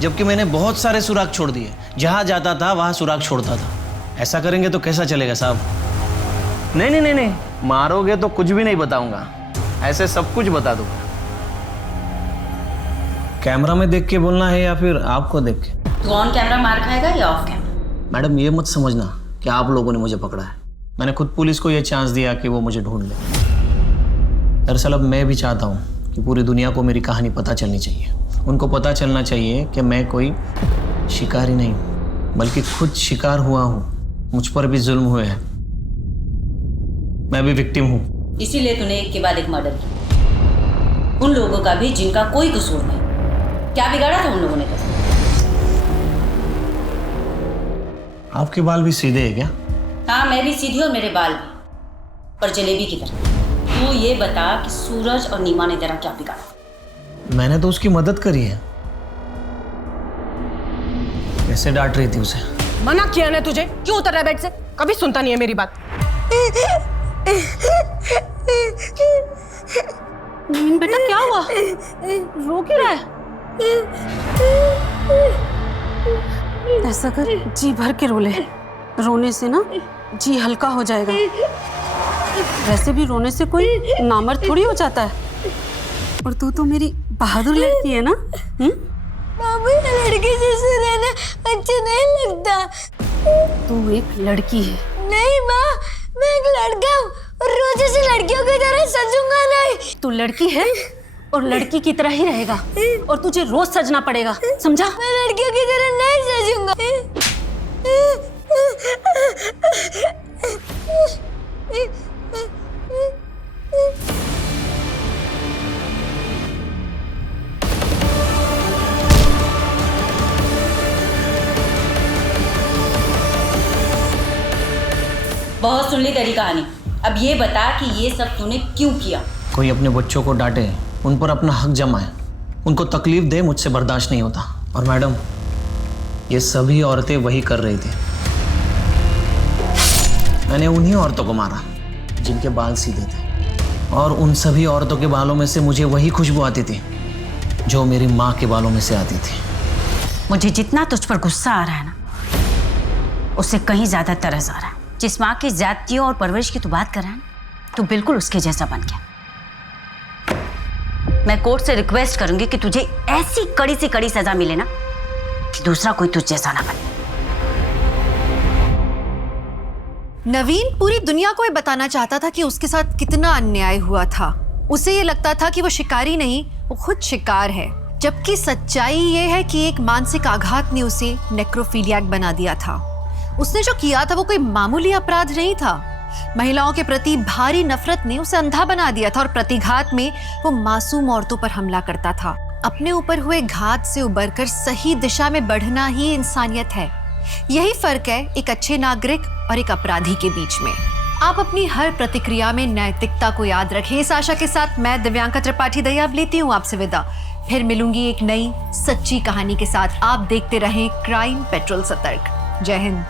जबकि मैंने बहुत सारे सुराग छोड़ दिए। जहाँ जाता था वहाँ सुराग छोड़ता था। ऐसा करेंगे तो कैसा चलेगा साहब? नहीं नहीं नहीं नहीं, मारोगे तो कुछ भी नहीं बताऊंगा, ऐसे सब कुछ बता दूंगा। कैमरा में देख के बोलना है या फिर आपको देख के? तू ऑन कैमरा मार खाएगा या ऑफ कैमरा? मैडम ये मत समझना कि आप लोगों ने मुझे पकड़ा है। मैंने खुद पुलिस को ये चांस दिया कि वो मुझे ढूंढ ले। दरअसल अब मैं भी चाहता हूँ कि पूरी दुनिया को मेरी कहानी पता चलनी चाहिए। उनको पता चलना चाहिए कि मैं कोई शिकारी नहीं बल्कि खुद शिकार हुआ हूँ। मुझ पर भी जुल्म हुए हैं, मैं भी विक्टिम हूँ। इसीलिए तूने एक के बाद एक मर्डर किया, उन लोगों का भी जिनका कोई कसूर नहीं। क्या बिगाड़ा था उन लोगों ने? आपके बाल भी सीधे हैं क्या? हाँ, मैं भी सीधी और मेरे बाल भी, पर जलेबी की तरह। तू ये बता कि सूरज और नीमा ने तेरा क्या बिगाड़ा? मैंने तो उसकी मदद करी है। कैसे डांट रही थी उसे? मना किया ना तुझे, क्यों उतर रहा है बेड से? कभी सुनता नहीं है मेरी बात। नवीन बेटा क्या हुआ? रो क्यों रहा है? ऐसा कर, जी भर के रो ले। रोने से ना जी हल्का हो जाएगा। वैसे भी रोने से कोई नामर्द थोड़ी हो जाता है। और तू तो मेरी बहादुर लड़की है ना? बाबू, लड़की जैसे रहना अच्छा नहीं लगता। तू एक लड़की है। नहीं माँ, मैं एक लड़का हूँ और रोज ऐसे लड़कियों की तरह सजूंगा नहीं। तू लड़की है और लड़की की तरह ही रहेगा और तुझे रोज सजना पड़ेगा, समझा? मैं लड़कियों की तरह नहीं सजूंगा। बहुत सुन ली तेरी कहानी। अब ये बता कि ये सब तूने क्यों किया? कोई अपने बच्चों को डांटे, उन पर अपना हक जमाए, उनको तकलीफ दे, मुझसे बर्दाश्त नहीं होता। और मैडम, ये सभी औरतें वही कर रही थी। मैंने उन्हीं औरतों को मारा जिनके बाल सीधे थे, और उन सभी औरतों के बालों में से मुझे वही खुशबू आती थी जो मेरी माँ के बालों में से आती थी। मुझे जितना तुझ पर गुस्सा आ रहा है ना, उससे कहीं ज्यादा तरस आ रहा है। जिस माँ की जातियों और परवरिश की तू बात कर रहा है ना, तू बिल्कुल उसके जैसा बन गया। मैं कोर्ट से रिक्वेस्ट करूंगी कि तुझे ऐसी कड़ी से कड़ी सजा मिले ना कि दूसरा कोई तुझ जैसा ना बने। नवीन पूरी दुनिया को ये बताना चाहता था कि उसके साथ कितना अन्याय हुआ था। उसे ये लगता था कि वो शिकारी नहीं, वो खुद शिकार है। जबकि सच्चाई ये है कि एक मानसिक आघात ने उसे नेक्रोफिलियाक बना दिया था। उसने जो किया था वो कोई मामूली अपराध नहीं था। महिलाओं के प्रति भारी नफरत ने उसे अंधा बना दिया था और प्रतिघात में वो मासूम औरतों पर हमला करता था। अपने ऊपर हुए घात से उबरकर सही दिशा में बढ़ना ही इंसानियत है। यही फर्क है एक अच्छे नागरिक और एक अपराधी के बीच में। आप अपनी हर प्रतिक्रिया में नैतिकता को याद रखें। इस आशा के साथ मैं दिव्यांका त्रिपाठी दहिया अब लेती हूँ आपसे विदा। फिर मिलूंगी एक नई सच्ची कहानी के साथ। आप देखते रहें क्राइम पेट्रोल सतर्क। जय हिंद।